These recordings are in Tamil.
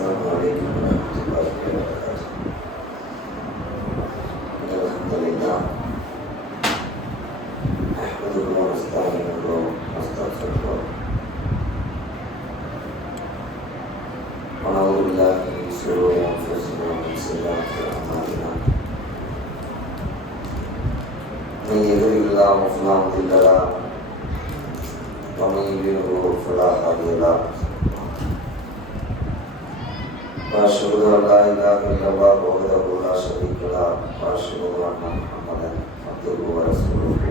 السلام عليكم ورحمة الله وبركاته. الحمد لله نحمده ونستعينه ونستغفره ونعوذ بالله من شرور أنفسنا ومن سيئات أعمالنا. من يهده الله فلا مضل له ومن يضلل فلا هادي له. وأشهد أن لا إله إلا الله وحده لا شريك له وأشهد أن محمدا عبده ورسوله.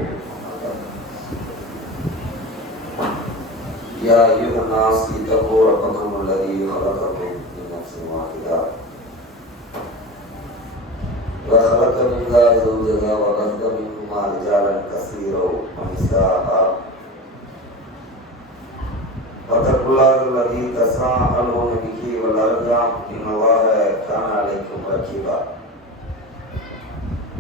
يا أيها الناس اتقوا ربكم الذي خلقكم من نفس واحدة وخلق منها زوجها وبث منهما رجالا كثيرا ونساء واتقوا الله الذي تساءلون به والأرحام إن الله كان عليكم رقيبا.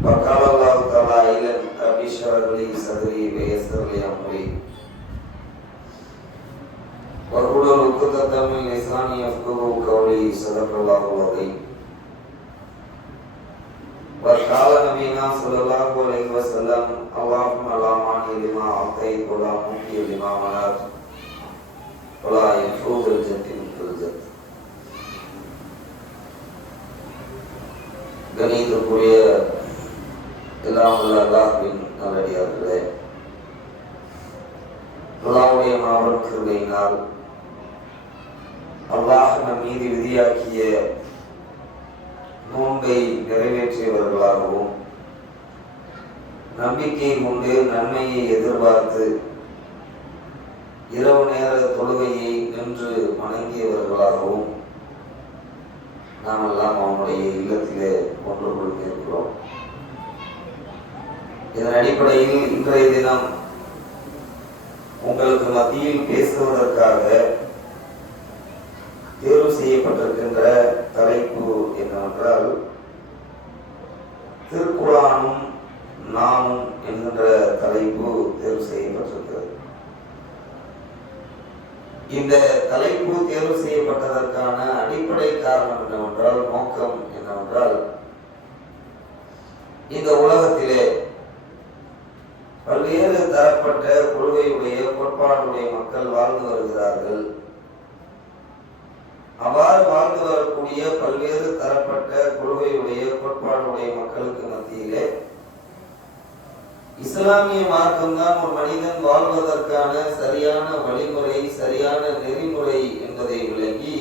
وقال الله تعالى رب اشرح لي صدري ويسر لي أمري واحلل عقدة من لساني يفقهوا قولي. صدق الله العظيم. وقال نبينا صلى الله عليه وسلم اللهم لا مانع لما أعطيت ولا معطي لما منعت ولا ينفع ذا الجد منك الجد. கணிதத்துக்குரிய எல்லாம் உள்ள அல்லாஹ்வின் நல்லடியார்களே, அல்லாஹ்வுடைய மாபெரும் கிருபையினால் அல்லாஹ் நம் மீது விதியாக்கிய நோன்பை நிறைவேற்றியவர்களாகவும் நம்பிக்கை கொண்டு நன்மையை எதிர்பார்த்து இரவு நேர தொழுகையை நின்று வணங்கியவர்களாகவும் நாம் எல்லாம் அவனுடைய இல்லத்திலே ஒன்று கொண்டிருக்கிறோம். இதன் அடிப்படையில் இன்றைய தினம் உங்களுக்கு மத்தியில் பேசுவதற்காக தேர்வு செய்யப்பட்டிருக்கின்ற தலைப்பு என்னவென்றால் திருக்குர்ஆனும் நாமும் என்கின்ற தலைப்பு தேர்வு செய்யப்பட்டிருக்கிறது. இந்த தலைப்பு தேர்வு செய்யப்பட்டதற்கான அடிப்படை காரணம் என்னவென்றால், நோக்கம் என்னவென்றால், இந்த உலகத்திலே பல்வேறு தரப்பட்ட கொள்கையுடைய கோட்பாடுடைய மக்கள் வாழ்ந்து வருகிறார்கள். அவ்வாறு வாழ்ந்து வரக்கூடிய பல்வேறு தரப்பட்ட கொள்கையுடைய கோட்பாடுடைய மக்களுக்கு மத்தியிலே இஸ்லாமிய மார்க்கம்தான் ஒரு மனிதன் வாழ்வதற்கான சரியான வழிமுறை, சரியான நெறிமுறை என்பதை விளங்கி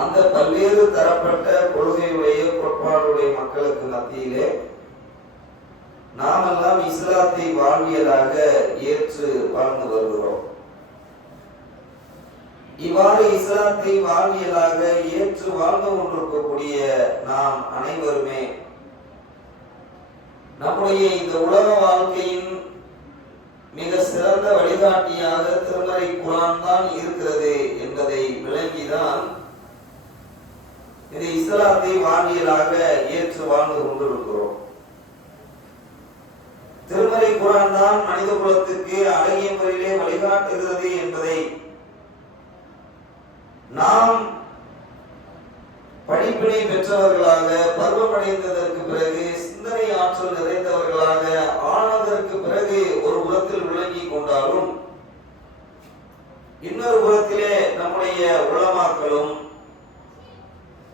அந்த பல்வேறு தரப்பட்ட கொள்கையுடைய கோட்பாடுடைய மக்களுக்கு மத்தியிலே நாமெல்லாம் இஸ்லாத்தை வாழ்வியலாக ஏற்று வாழ்ந்து வருகிறோம். இவ்வாறு இஸ்லாத்தை வாழ்வியலாக ஏற்று வாழ்ந்து கொண்டிருக்கக்கூடிய நாம் அனைவருமே நம்முடைய இந்த உலக வாழ்க்கையின் மிக சிறந்த வழிகாட்டியாக திருமறை குர்ஆன் தான் இருக்கிறது என்பதை விளங்கிதான் இந்த இஸ்லாத்தை வாழ்வியலாக ஏற்று வாழ்ந்து கொண்டிருக்கிறோம். திருமறை குர்ஆன் தான் மனித குலத்துக்கு அழகிய முறையிலே வழிகாட்டுகிறது என்பதை நாம் படிப்பினை பெற்றவர்களாக பருவமடைந்ததற்கு பிறகு சிந்தனை ஆற்றல் நிறைந்தவர்களாக ஆனதற்கு பிறகு ஒரு புறத்தில் விளங்கி கொண்டாலும் இன்னொரு புறத்திலே நம்முடைய உலமாக்களும்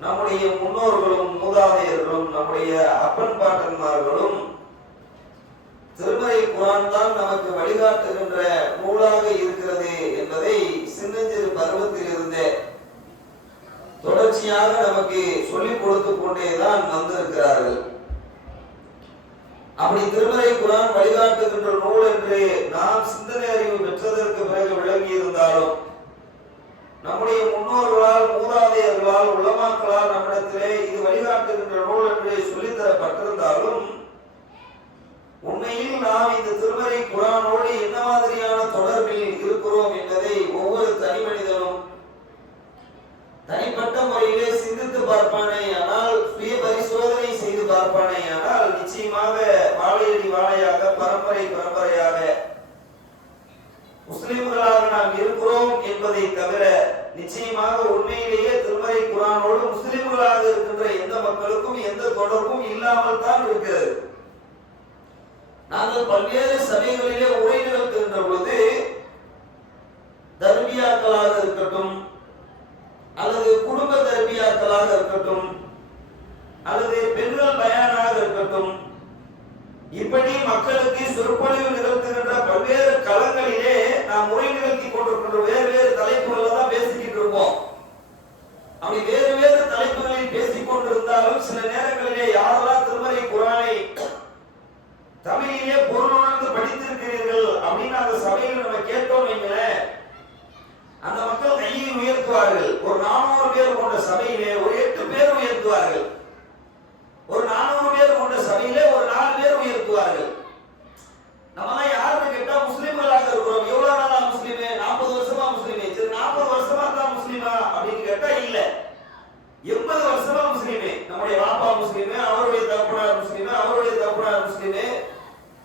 நம்முடைய முன்னோர்களும் மூதாதையர்களும் நம்முடைய அப்பன் பாட்டன்மார்களும் திருமறை குர்ஆன் தான் நமக்கு வழிகாட்டுகின்ற நூலாக இருக்கிறது என்பதை சின்னஞ்சிறு பருவத்தில் இருந்தே தொடர்ச்சியாக நமக்கு சொல்லிக் கொடுத்து கொண்டேதான் வந்திருக்கிறார்கள். அப்படி திருமறை குர்ஆன் வழிகாட்டுகின்ற நூல் என்று நாம் சிந்தனை அறிவு பெற்றதற்கு பிறகு விளங்கி இருந்தாலும் நம்முடைய முன்னோர்களால் மூதாதையர்களால் உலமாக்களால் நம்மிடத்திலே இது வழிகாட்டுகின்ற நூல் என்று சொல்லித்தரப்பட்டிருந்தாலும் உண்மையில் நாம் இந்த திருமறை குர்ஆனோடு என்ன மாதிரியான தொடர்பில் இருக்கிறோம் என்பதை ஒவ்வொரு தனி மனிதனும் தனிப்பட்ட முறையிலே சிந்தித்து பார்ப்பானே ஆனால், சுய பரிசோதனை செய்து பார்ப்பானே ஆனால் நிச்சயமாக வாழையடி வாழையாக பரம்பரை பரம்பரையாக முஸ்லிம்களாக நாம் இருக்கிறோம் என்பதை தவிர நிச்சயமாக உண்மையிலேயே திருமறை குர்ஆனோடு முஸ்லிம்களாக இருக்கின்ற எந்த மக்களுக்கும் எந்த தொடர்பும் இல்லாமல் தான் இருக்கிறது. நாங்கள் பல்வேறு சபைகளிலே உரை நிகழ்த்துகின்ற பொழுது தர்பியாக்களாக இருக்கட்டும், அல்லது குடும்ப தர்பியாக்களாக இருக்கட்டும், அல்லது பெண்கள் பயானாக இருக்கட்டும், இப்படி மக்களுக்கு சொற்பொழிவு நிகழ்த்துகின்ற பல்வேறு களங்களிலே நாம் உரை நிகழ்த்தி கொண்டிருக்கின்ற வேறு வேறு தலைப்புகளில் தான் பேசிக்கிட்டு இருப்போம். அப்படி வேறு வேறு தலைப்புகளில் பேசிக் கொண்டிருந்தாலும் சில நேரங்களிலே யாரெல்லாம் திருமறை குர்ஆனை தமிழிலே பொருள் உணர்ந்து படித்திருக்கிறீர்கள் அப்படின்னு அந்த சபையில் நம்ம கேட்டோம் வைங்களேன், அந்த மக்கள் கையை உயர்த்துவார்கள். ஒரு 400 பேர் கொண்ட சபையிலே ஒரு 8 பேர் உயர்த்துவார்கள். ஒரு 400 பேர் கொண்ட சபையிலே ஒரு 4 பேர் உயர்த்துவார்கள். நம்மலாம் யாருன்னு கேட்டா முஸ்லிம்களாக இருக்கிறோம். எவ்வளவு நாளா முஸ்லிமே? 40 வருஷமா முஸ்லிமே. சரி, 40 வருஷமா தான் முஸ்லிமா அப்படின்னு கேட்டா இல்ல, 80 வருஷமா முஸ்லிமே. நம்முடைய வாப்பா முஸ்லிமே, அவருடைய தகப்பனார் முஸ்லிமே, அவருடைய தகப்பனார் முஸ்லிமே,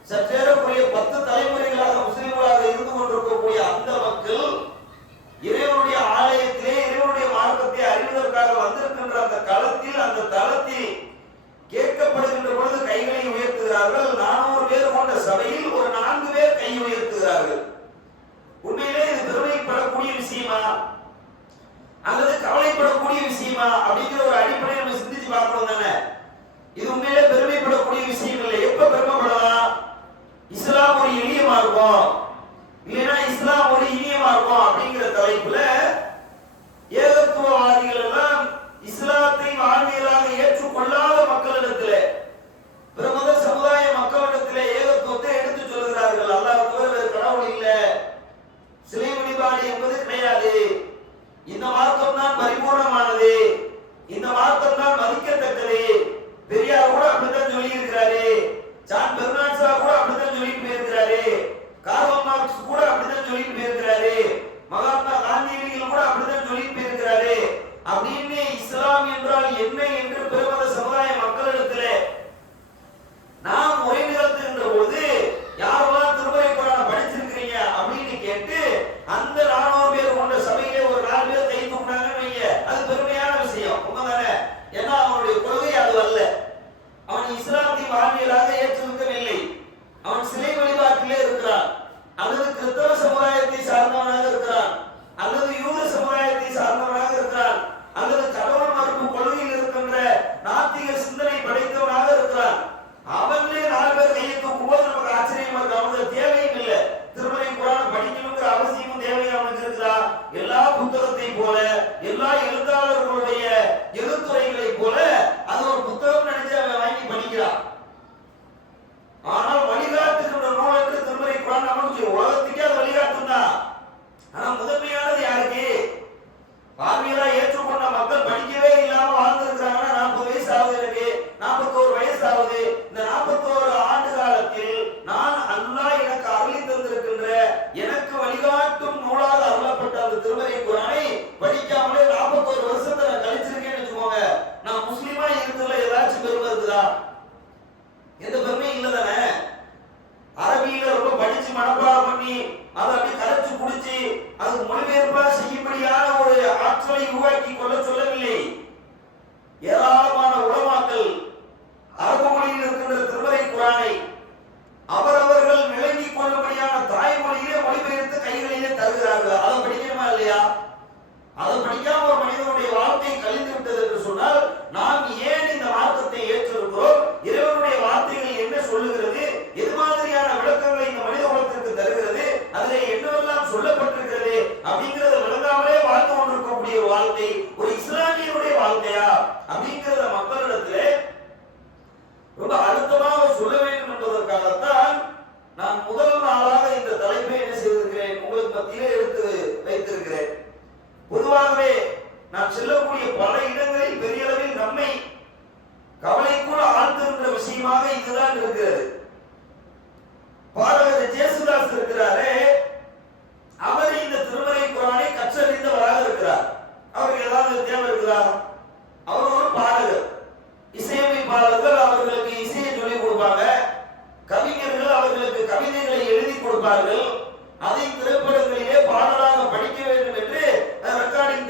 சற்றேறக்குரிய 10 தலைமுறைகளாக முஸ்லிம்களாக இருந்து கொண்டிருக்கக்கூடிய அந்த மக்கள் இறைவனுடைய ஆலயத்திலே இறைவனுடைய மார்க்கத்தை அறிவதற்காக வந்திருக்கின்ற அந்த களத்தில், அந்த தளத்தில் கேட்கப்படுகின்ற பொழுது கைகளை உயர்த்துகிறார்கள். 400 பேர் கொண்ட சபையில் ஒரு 4 பேர் கை உயர்த்துகிறார்கள். உண்மையிலே இது பெருமைப்படக்கூடிய விஷயமா அல்லது கவலைப்படக்கூடிய விஷயமா அப்படிங்கிற ஒரு அடிப்படையை நம்ம சிந்திச்சு பார்க்கணும் தானே. இது உண்மையிலே பெருமைப்படக்கூடிய விஷயம் இல்லை. எப்ப பெருமைப்படலாம்? இஸ்லாம் ஒரு எளிய மார்க்கம், இல்லைன்னா இஸ்லாம் ஒரு இனிய மார்க்கம் அப்படிங்கிற தலைப்புல ஏகத்துவவாதிகள் எல்லாம் இஸ்லாத்தை வாழ்வியலாக ஏற்றுக்கொள்ளாத மக்களிடத்திலே, பிரமத சமுதாய மக்களிடத்திலே ஏகத்துவத்தை எடுத்து சொல்கிறார்கள். அல்லாஹ் தவிர வேறு கடவுள் இல்ல, சிலை வழிபாடு என்பது கிடையாது, இந்த மார்க்கம் தான் பரிபூர்ணமானது, இந்த மார்க்கம் தான் மதிக்கத்தக்கது. பெரியார் கூட அப்படித்தான் சொல்லி இருக்கிறாரு, ஜான் பெர்னார்ட் ஷா கூட அப்படித்தான் சொல்லிட்டு போயிருக்கிறாரு, கார்ல் மார்க்ஸ் கூட அப்படித்தான் சொல்லிட்டு போயிருக்கிறாரு, மகாத்மா காந்தியடிகள் கூட அப்படித்தான் சொல்லிட்டு போயிருக்கிறாரு அப்படின்னு இஸ்லாம் என்றால் என்ன என்று பிரமத சமுதாய மக்களிடத்திலே நாம் உரை நிகழ்த்துகின்ற பொழுது யாரெல்லாம் திருமறை குர்ஆனை படிச்சிருக்கிறீங்க அப்படின்னு கேட்டு அந்த 400 பேர் கொண்ட சபையிலே ஒரு 4 பேர் கை தூக்குனாங்கன்னு வைங்க, அது பெருமையான விஷயம். உண்மைதானே? ஏன்னா அவனுடைய கொள்கை அது அல்ல. அவன் இஸ்லாத்தை வாழ்வியலாக ஏற்றிருக்கவில்லை. அவன் சிலை வழிபாட்டிலே இருக்கிறான், அல்லது கிறிஸ்தவ சமுதாயத்தை சார்ந்தவனாக இருக்கிறான், அல்லது யூத சமுதாயத்தை சார்ந்தவனாக இருக்கிறான், அல்லது கடவுள் மறுப்பு கொள்கையில் இருக்கின்ற நாத்திக சிந்தனை படைத்தவனாக இருக்கிறான். அவனே 4 பேர் கையை தூக்கும்போது நமக்கு ஆச்சரியமா இருக்கு. அவனுக்கு தேவையும் இல்லை, திருமறை குர்ஆன் படிக்கணுங்கிற அவசியமும் தேவையும் அவனுக்கு இருக்குதா? எல்லா புத்தகத்தை போல, எல்லா எழுத்தாளர்களுடைய எழுத்துரைகளை போல அது ஒரு புத்தகம் நினைச்சு அவன் வாங்கி படிக்கிறான். ஆனால் வழிகாட்டுகின்ற நூல் என்று திருமறை குர்ஆன் நமக்கு உலகத்துக்கே அது வழிகாட்டும் தான். ஆனா முதன்மையானது யாருக்கு? பார்வையிலா ஏற்றுக்கொண்ட மக்கள் படிக்கவே இல்லாம வாழ்ந்திருக்கிறாங்கன்னா 40 வயசு ஆகுது, எனக்கு 41 வயசு ஆகுது. இந்த 41 ஆண்டு காலத்தில் நான் அல்லாஹ் எனக்கு அருளி தந்திருக்கின்ற எனக்கு வழிகாட்டும் நூலாக அருளப்பட்ட அந்த திருமறை குர்ஆனை படிக்காமலே 41 வருஷத்தை நான் கழிச்சிருக்கேன்னு வச்சுக்கோங்க, நான் முஸ்லிமா இருக்கிறதுல ஏதாச்சும் பெருமை இருக்குதா? எந்த பெருமையும் இல்லை தானே. அரபியில ரொம்ப படிச்சு மனப்பாடம் பண்ணி அதை அப்படி கரைச்சு குடிச்சு அது மொழிபெயர்ப்பா செய்யும்படியான ஒரு ஆற்றலை உருவாக்கி கொள்ள சொல்லவில்லை. ஏராளமான உலமாக்கள் அரபு மொழியில் இருக்கின்ற திருமறை குர்ஆனை அவரவர்கள் விளங்கிக் கொள்ளும்படியான தாய்மொழியிலே மொழிபெயர்த்து கைகளிலே தருகிறார்கள். அதை படிக்கணுமா இல்லையா? அதை படிக்காம ஒரு மனிதனுடைய வாழ்க்கை கழிந்து விட்டது என்று சொன்னால் நாம் ஏன் இந்த மார்க்கத்தை ஏற்றிருக்கிறோம்? இறைவனுடைய வார்த்தைகள் என்ன சொல்லுகிறது? எது மாதிரியான விளக்கங்களை இந்த மனித குலத்திற்கு தருகிறது? அதில் என்னவெல்லாம் சொல்லப்பட்டிருக்கிறது அப்படிங்கிறத விளங்காமலே வாழ்ந்து கொண்டிருக்கக்கூடிய ஒரு வாழ்க்கை ஒரு இஸ்லாமியனுடைய வாழ்க்கையா அப்படிங்கிறத மக்களிடத்திலே ரொம்ப அழுத்தமாக சொல்ல வேண்டும் என்பதற்காகத்தான் நான் முதல் நாளாக இந்த தலைப்பை என்ன செய்திருக்கிறேன், உங்களுக்கு மத்தியிலே எடுத்து வைத்திருக்கிறேன். பொதுவாகவே நாம் செல்லக்கூடிய பல இடங்களில் பெரிய அளவில் நம்மை கவலைக்குள் ஆழ்த்துகின்ற விஷயமாக இதுதான் இருக்கிறது. பாடகர் ஜேசுதாஸ் இருக்கிறாரே, அவர் இந்த திருமறை குர்ஆனை கற்றறிந்தவராக இருக்கிறார். அவருக்கு ஏதாவது தேவை இருக்குதா? அவர் ஒரு பாடகர், இசையமைப்பாளர்கள் அவர்களுக்கு இசையை சொல்லிக் கொடுப்பாங்க, கவிஞர்கள் அவர்களுக்கு கவிதைகளை எழுதி கொடுப்பார்கள், அதை திரைப்படங்களிலே பாடலாக படிக்க வேண்டும் என்று ரெக்கார்டிங்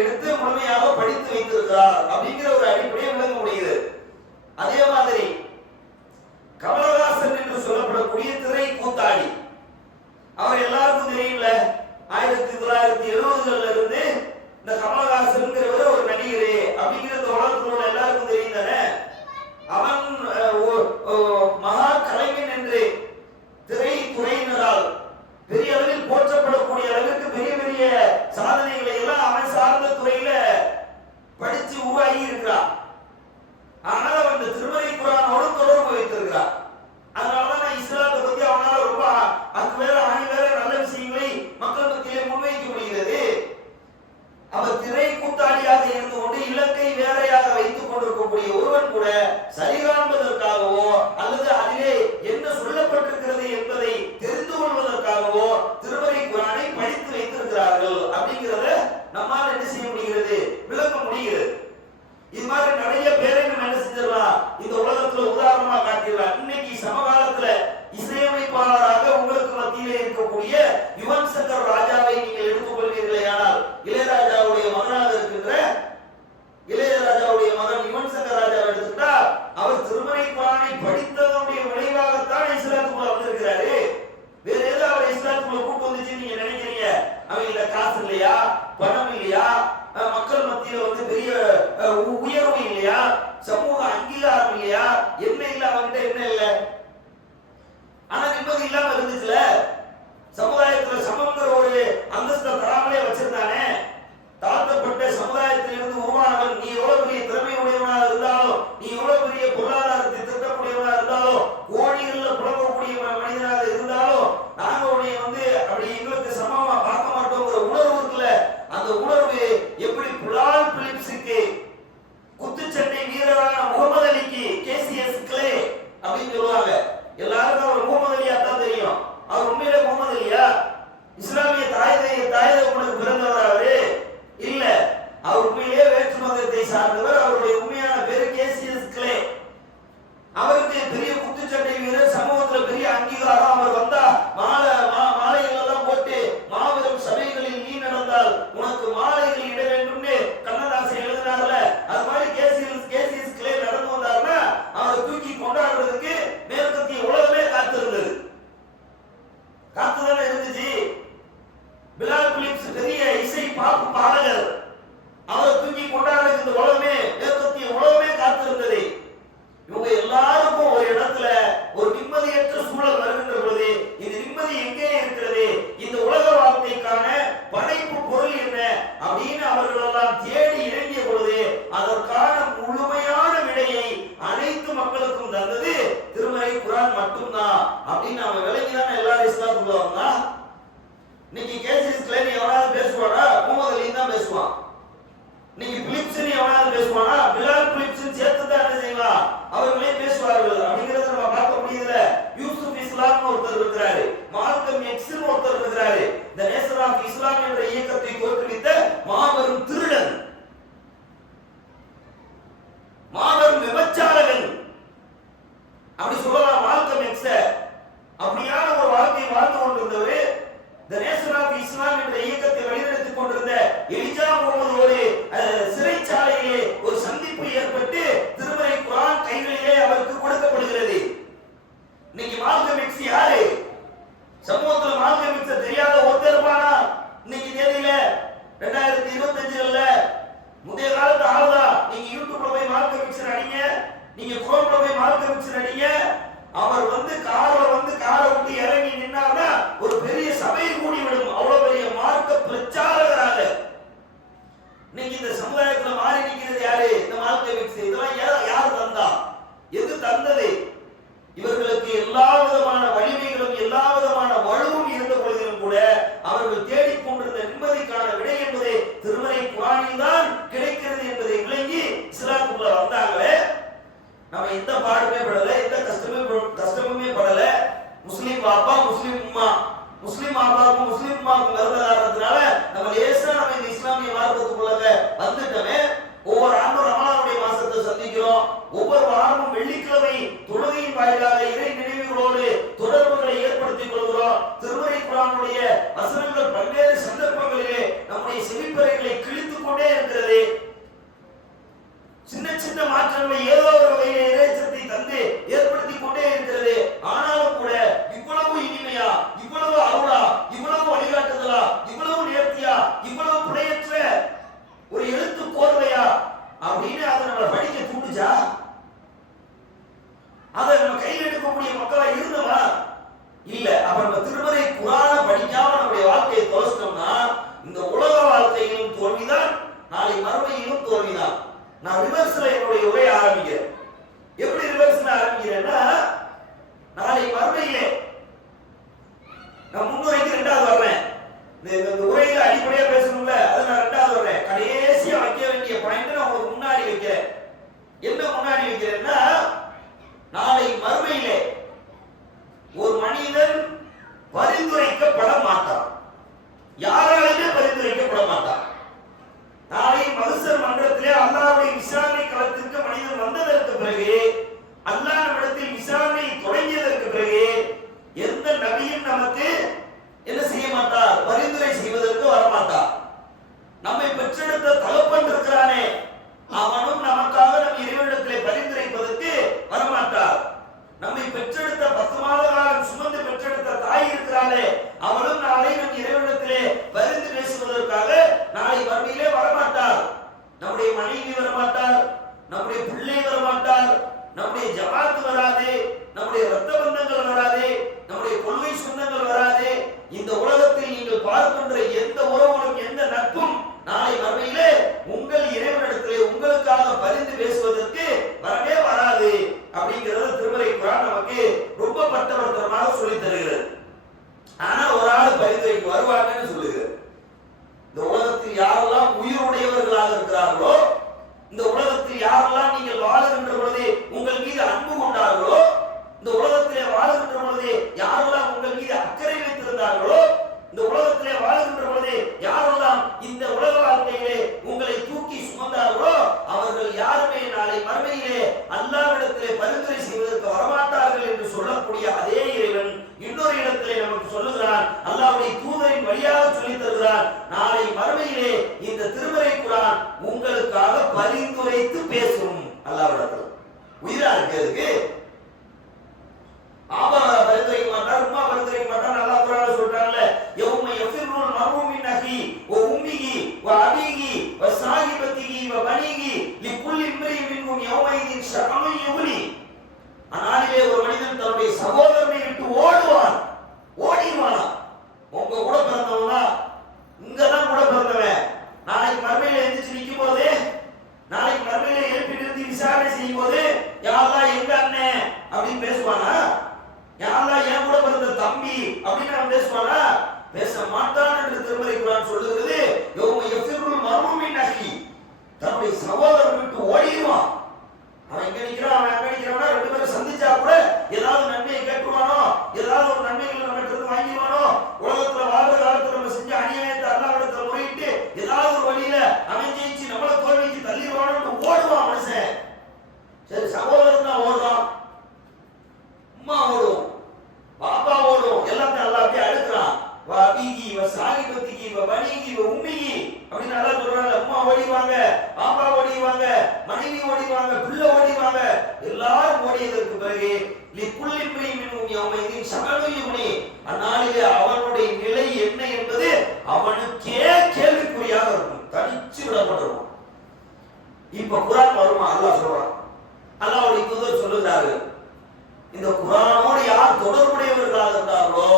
எடுத்து முழுமையாக படித்து வைத்திருக்கிறார் அப்படிங்கிற ஒரு அடிப்படையை விளங்க முடியுது. அதே மாதிரி கமலஹாசன் என்று சொல்லப்படக்கூடிய திரை கூத்தாடி, அவர் எல்லாருக்கும் தெரியும்ல, 1970களில் இருந்து இந்த கமலஹாசன் ஒரு நடிகர் அப்படிங்கிற உலகத்தில் எல்லாருக்கும் தெரியும் தானே. அவன் மகா கலைஞன் என்று திரைத்துறையினரால் பெரிய அளவில் போற்றப்படக்கூடிய அளவிற்கு பெரிய பெரிய சாதனைகளை எல்லாம் அவன் சார்ந்த துறையில படிச்சு உருவாகி இருக்கிறான். ஆனால் அவன் இந்த திருமறை குர்ஆனோடு தொடர்பு வைத்திருக்கிறான். அதனாலதான் இஸ்லாத்தை பத்தி அவனால ரொம்ப அது வேற ஆணி வேற நல்ல விஷயங்களை மக்கள் மத்தியிலே முன்வைக்க முடிகிறது. அவர் திரை கூத்தாடியாக இருந்து கொண்டு இலக்கை வேறையாக வைத்துக் கொண்டிருக்கக்கூடிய ஒருவன் கூட சரி காண்பதற்காகவோ அல்லது அதிலே என்ன சொல்லப்பட்டிருக்கிறது என்பதை தெரிந்து கொள்வதற்காகவோ திருமறை குர்ஆனை படித்து வைத்திருக்கிறார்கள் அப்படிங்கிறத நம்மால் என்ன செய்ய முடிகிறது, விளக்க முடிகிறது. இது மாதிரி நிறைய பேரை நம்ம என்ன செஞ்சிடலாம், இந்த உலகத்துல உதாரணமா காட்டிடலாம். இன்னைக்கு சமகாலத்துல இசையமைப்பாளராக உங்களுக்கு மத்தியிலே இருக்கக்கூடிய யுவன் சங்கர் ராஜாவை நீங்கள் எடுத்துக்கொள்வீர்களே, ஆனால் இளையராஜாவுடைய மகனாக இருக்கின்ற இளையராஜாவுடைய மகன் யுவன் சங்கர் ராஜாவை எடுத்துட்டா அவர் திருமறை குர்ஆனை படித்ததனுடைய விளைவாகத்தான் இஸ்லாத்துக்குள்ள வந்திருக்கிறாரு. வேற ஏதோ அவர் இஸ்லாத்துக்குள்ள கூட்டு வந்துச்சு நீங்க நினைக்கிறீங்க? அவங்கள்ட்ட காசு இல்லையா, பணம் இல்லையா, மக்கள் மத்தியில பெரிய உயர்வு இல்லையா, சமூக அங்கீகாரம் இல்லையா, என்ன இல்ல அவங்கிட்ட என்ன இல்ல, ஆனா நிம்மதி இல்லாம இருந்துச்சுல. சமுதாயத்துல சமங்கிற ஒரு அந்தஸ்தை தராமலே வச்சிருந்தானே. தாழ்த்தப்பட்ட சமுதாயத்திலிருந்து உருவானவன் நீ எவ்வளவு பெரிய திறமை உடையவனாக இருந்தாலும், நீ எவ்வளவு பெரிய பொருளாதாரத்தை திட்டக்கூடியவனாக இருந்தாலும், கோடிகள்ல புலம்பக்கூடிய மனிதனாக இருந்தாலும், நாங்க உன்னை அப்படி எங்களுக்கு சமமா பார்க்க மாட்டோங்கிற உணர்வு இருக்குல்ல, அந்த உணர்வு எப்படி புலால் பிலிப்ஸுக்கு குத்துச்சண்டை வீரரான முகமது அலிக்கு கேசிஎஸ் கிளே அப்படின்னு சொல்லுவாங்க. எல்லாருக்கும் அவர் முகமது அலியா தான் தெரியும். அவர் உண்மையிலே முகமது அலியா? இஸ்லாமிய தாயகமுடன் பிறந்தவர் அவரு இல்ல. அவர் உண்மையிலே வேற்று மதத்தை சார்ந்தவர். அவருடைய உண்மையான பேரு கேசிஎஸ் கிளே. அவருக்கு பெரிய குத்துச்சண்டை வீரர், சமூகத்தில் பெரிய அங்கீகாரம். அவர் வந்தா மாலைகள் எல்லாம் போட்டு மாபெரும் சபைகளில் நீ நடந்தால் உனக்கு மாலைகள் இட வேண்டும்னு கண்ணதாசன் எழுதினார்ல, அது மாதிரி கேசிஎஸ் கிளே நடந்து வந்தாருன்னா அவரை தூக்கி கொண்டாடுறதுக்கு மேற்கத்திய உலகமே காத்திருந்தது, காத்துதானே இருந்துச்சு. பிலால் பிலிப்ஸ் பெரிய இசை பாப்பு பாடகர், அவரை தூக்கி கொண்டாடுறதுக்கு இந்த உலகமே மேற்கத்திய உலகமே காத்திருந்தது. இவங்க எல்லாருக்கும் ஒரு இடத்துல ஒரு நிம்மதியற்ற சூழல் வருகின்ற பொழுது இந்த நிம்மதி எங்கே இருக்கிறது, இந்த உலக வாழ்க்கைக்கான படைப்பு பொருள் என்ன அப்படின்னு அவர்கள் எல்லாம் தேடி இறங்கிய பொழுது அதற்கான முழுமையான விடையை அனைத்து மக்களுக்கும் தந்தது திருமறை குர்ஆன் மட்டும்தான் அப்படின்னு அவன் விளங்கிதானே எல்லாரும் இஸ்லாத்துக்குள்ள வந்தா. இன்னைக்கு கேசிஎஸ் கிளே எவனாவது பேசுவானா? முகமது அலி தான் பேசுவான். நீங்க பிலிப்ஸ் எவனாவது பேசுவானா? பிலால் பிலிப்ஸ் சேர்த்து தான் என்ன செய்வான், அவர்களே பேசுவார்கள் அப்படிங்கறத நம்ம பார்க்க முடியுதுல. யூசுப் இஸ்லாம் ஒருத்தர் இருக்கிறாரு, மால்கம் எக்ஸ் ஒருத்தர் இருக்கிறாரு. இந்த நேஷன் ஆஃப் இஸ்லாம் என்ற இயக்கத்தை தோற்றுவித்த மாபெரும் திருடன், மாபெரும் விபச்சாரகன் அப்படி சொல்லலாம் மால்கம் எக்ஸ். அப்படியான ஒரு வாழ்க்கை வாழ்ந்து கொண்டிருந்தவர் இந்த நேஷன் ஆஃப் இஸ்லாம் என்ற இயக்கத்தை வழிநடத்திக் கொண்டிருந்த எலிஜா முகமது ஒரு சிறைச்சாலையிலே ஒரு சந்திப்பு ஏற்பட்டு திருமறை குர்ஆன் கைகளிலே அவருக்கு கொடுக்கப்படுகிறது. இன்னைக்கு மால்கம் எக்ஸ் யாரு? சமூகத்தில் மால்கம் எக்ஸ் தெரியாத ஒருத்தர் இருப்பானா? இன்னைக்கு தெரியல. 2025ல முந்தைய காலத்து ஆளுதா. நீங்க யூடியூப்ல போய் மால்கம் எக்ஸ் அடிங்க, நீங்க குரோம்ல போய் மால்கம் எக்ஸ் அடிங்க. அவர் காரை விட்டு இறங்கி நின்னார்னா ஒரு பெரிய சபை கூடிவிடும். அவ்வளவு பெரிய மார்க்க பிரச்சாரகராக இன்னைக்கு இந்த சமுதாயத்துல மாறி நிக்கிறது யாரு? இந்த மால்கம் எக்ஸ். இதெல்லாம் யார் தந்தா? எது தந்தது? இவர்களுக்கு எல்லா விதமான வலிமைகளும் எல்லா விதமான வலுவும் இருந்த பொழுதிலும் கூட அவர்கள் தேடிக்கொண்டிருந்த நிம்மதிக்கான விடை என்பதை திருமறை குர்ஆனில் தான் கிடைக்கிறது என்பதை விளங்கி இஸ்லாத்துக்குள்ள வந்தாங்களே. நம்ம எந்த பாடுமே படல, எந்த கஷ்டமுமே படல. முஸ்லிம் பாப்பா முஸ்லிம் உம்மா, முஸ்லிம் பாப்பாவுக்கும் முஸ்லிம் உம்மாவுக்கும் பிறந்த காரணத்தினால நம்ம லேசா நம்ம இந்த இஸ்லாமிய மார்க்கத்துக்குள்ள வந்துட்டோமே. ஒவ்வொரு ஆண்டும் ரமலானுடைய மாசத்தை சந்திக்கிறோம். ஒவ்வொரு வாரமும் வெள்ளிக்கிழமை தொழுகையின் வாயிலாக இறை நினைவுகளோடு தொடர்புகளை ஏற்படுத்திக் கொள்கிறோம். திருமறை குர்ஆனுடைய வசனங்கள் பல்வேறு சந்தர்ப்பங்களிலே நம்முடைய செவிப்பறைகளை கிழித்துக் கொண்டே நாளை மறுமையிலும் தோல்விதான். நான் ரிவர்ஸ்ல என்னுடைய உரையை ஆரம்பிக்கிறேன். எப்படி ரிவர்ஸ்ல ஆரம்பிக்கிறேன்னா, நாளை மறுமையிலே நான் முன்னுரைக்கு ரெண்டாவது வர்றேன். இந்த உரையில அடிப்படையா பேசணும்ல, அது நான் ரெண்டாவது வர்றேன். கடைசியா வைக்க வேண்டிய பாயிண்ட் நான் உங்களுக்கு முன்னாடி வைக்கிறேன். என்ன முன்னாடி வைக்கிறேன்னா, நாளை மறுமையிலே ஒரு மனிதன் பரிந்துரைக்கப்பட மாட்டான். யாராலுமே பரிந்துரைக்கப்பட மாட்டான். நாளை மகசர் மன்றத்திலே அல்லாஹ்வுடைய விசாரணை களத்திற்கு மனிதன் வந்ததற்கு பிறகு, அல்லாஹ் நம்மிடத்தில் விசாரணை தொடங்கியதற்கு பிறகு எந்த நபியும் நமக்கு என்ன செய்ய மாட்டார்? பரிந்துரை செய்வதற்கு வரமாட்டார். நம்மை பெற்றெடுத்த தகப்பன் இருக்கிறானே, அவனும் நமக்காக நம் இறைவனிடத்திலே பரிந்துரைப்பதற்கு வரமாட்டார். நம்மை பெற்றெடுத்த 10 மாத காலம் சுமந்து பெற்றெடுத்த தாய் இருக்கிறாளே, அவளும் நாளை நம் இறைவனிடத்திலே பரிந்து பேசுவதற்காக நாளை மறுமையிலே வரமாட்டார். நம்முடைய மனைவி வரமாட்டார், நம்முடைய பிள்ளை வரமாட்டார், நம்முடைய ஜமாத் வராது, நம்முடைய இரத்த பந்தங்கள் வராது, நம்முடைய கொள்கை சொந்தங்கள் வராது. இந்த உலகத்தில் நீங்கள் பார்க்கின்ற எந்த உறவுகளும் எந்த நட்பும் நாளை மறுமையிலே உங்கள் இறைவனிடத்திலே உங்களுக்காக பரிந்து பேசுவதற்கு வரவே வராது. அப்படிங்கிறது திருமறை குர்ஆன் நமக்கு ரொம்ப பட்டவர்த்தனமாக சொல்லி தருகிறது. ஆனா ஒரு ஆள் பரிந்துரைக்கு வருவாங்கன்னு சொல்லுகிறது. இந்த உலகத்தில் யாரெல்லாம் உயிருடையவர்களாக இருக்கிறார்களோ, இந்த உலகத்தில் யாரெல்லாம் நீங்கள் வாழுகின்ற பொழுது உங்கள் மீது அன்பு கொண்டார்களோ, இந்த உலகத்திலே வாழுகின்ற பொழுது யாரெல்லாம் உங்கள் மீது அக்கறை வைத்திருந்தார்களோ, இந்த உலகத்திலே வாழுகின்ற பொழுது யாரெல்லாம் இந்த உலக வாழ்க்கையிலே உங்களை தூக்கி சுமந்தார்களோ, அவர்கள் யாருமே நாளை மறுமையிலே அல்லாஹ்விடத்திலே பரிந்துரை செய்வதற்கு வரமாட்டார்கள் என்று சொல்லக்கூடிய அதே இறைவன் இன்னொரு இடத்திலே நமக்கு சொல்லுகிறான். அல்லாஹ்வுடைய தூதரின் வழியாக சொல்லி தருகிறான். நாளை மறுமையிலே இந்த திருமறை குர்ஆன் உங்களுக்காக பரிந்துரைத்து பேசும். அல்லாஹ்விடத்தில் உயிரா இருக்கிறதுக்கு ஆபா பரிந்துரைக்க மாட்டார், உம்மா பரிந்துரைக்க மாட்டார். அல்லாஹ் குர்ஆன்ல சொல்றான்ல, யௌம யஃபிருல் மர்உ மின் அஹி வ உம்மிஹி வ அபீஹி வ ஸாஹிபத்திஹி வ பனீஹி லிகுல்லி இம்ரிஇன் மின்ஹும் யௌமைதின் ஷஅனுன் யுக்னி. அந்நாளிலே ஒரு மனிதன் தன்னுடைய சகோதரனை விட்டு ஓடுவான். ஓடிவானா? உங்க கூட பிறந்தவனா, இங்கதான் கூட பிறந்தவன், நாளைக்கு மறுமையில எந்திரிச்சு நிற்கும் போது, நாளைக்கு மறுமையில எழுப்பி நிறுத்தி விசாரணை செய்யும் போது, யா அல்லாஹ் எங்க அண்ணன் அப்படின்னு பேசுவானா? யா அல்லாஹ் என் கூட பிறந்த தம்பி அப்படின்னு அவன் பேசுவானா? பேச மாட்டான் என்று திருமறை குர்ஆன் சொல்லுகிறது. யௌம யஃபிருல் மர்உ மின் அஹி, தன்னுடைய சகோதரனை விட்டு ஓடிடுவான். அவன் எங்க நிக்கிறான், அவன் எங்க நிக்கிறான்னா, ரெண்டு பேரும் சந்திச்சா கூட ஏதாவது நன்மையை கேட்டுவானோ, ஏதாவது ஒரு நன்மைகள் நம்ம கிட்ட வாங்கிடுவானோ, உலகத்துல வாழ்ற காலத்துல நம்ம செஞ்ச அநியாயத்தை அல்லாஹ்விடத்துல முறையிட்டு ஏதாவது ஒரு வழியில அவன் ஜெயிச்சு நம்மள தோல்விக்கு தள்ளிடுவானு ஓடுவான் மனுஷன். சரி, சகோதரன் தான் ஓடுறான், அம்மா ஓடும், பாப்பா ஓடும், எல்லாத்தையும் அல்லாஹ் அப்படியே அடுக்குறான். வபீகி வ ஸாஹிபத்திஹி வ பனீஹி வ உம்மிஹி அப்படின்னு அல்லாஹ் சொல்றாங்க. அம்மா ஓடிவாங்க, பாப்பா ஓடிவாங்க, மனைவி ஓடிவாங்க, பிள்ளை ஓடிவாங்க. எல்லாரும் ஓடியதற்கு பிறகு லிகுல்லி இம்ரிஇன் மின்ஹும் யௌமைதின் ஷஅனுன் யுக்னி, அந்நாளிலே அவனுடைய நிலை என்ன என்பது அவனுக்கே கேள்விக்குறியாக இருக்கும், தனிச்சு விடப்பட்டிருக்கும். இப்ப குர்ஆன் வருமா? அல்லாஹ் சொல்றான், அல்லாஹ்வுடைய தூதர் சொல்லுகிறார்கள், இந்த குர்ஆனோடு யார் தொடர்புடையவர்களாக இருந்தார்களோ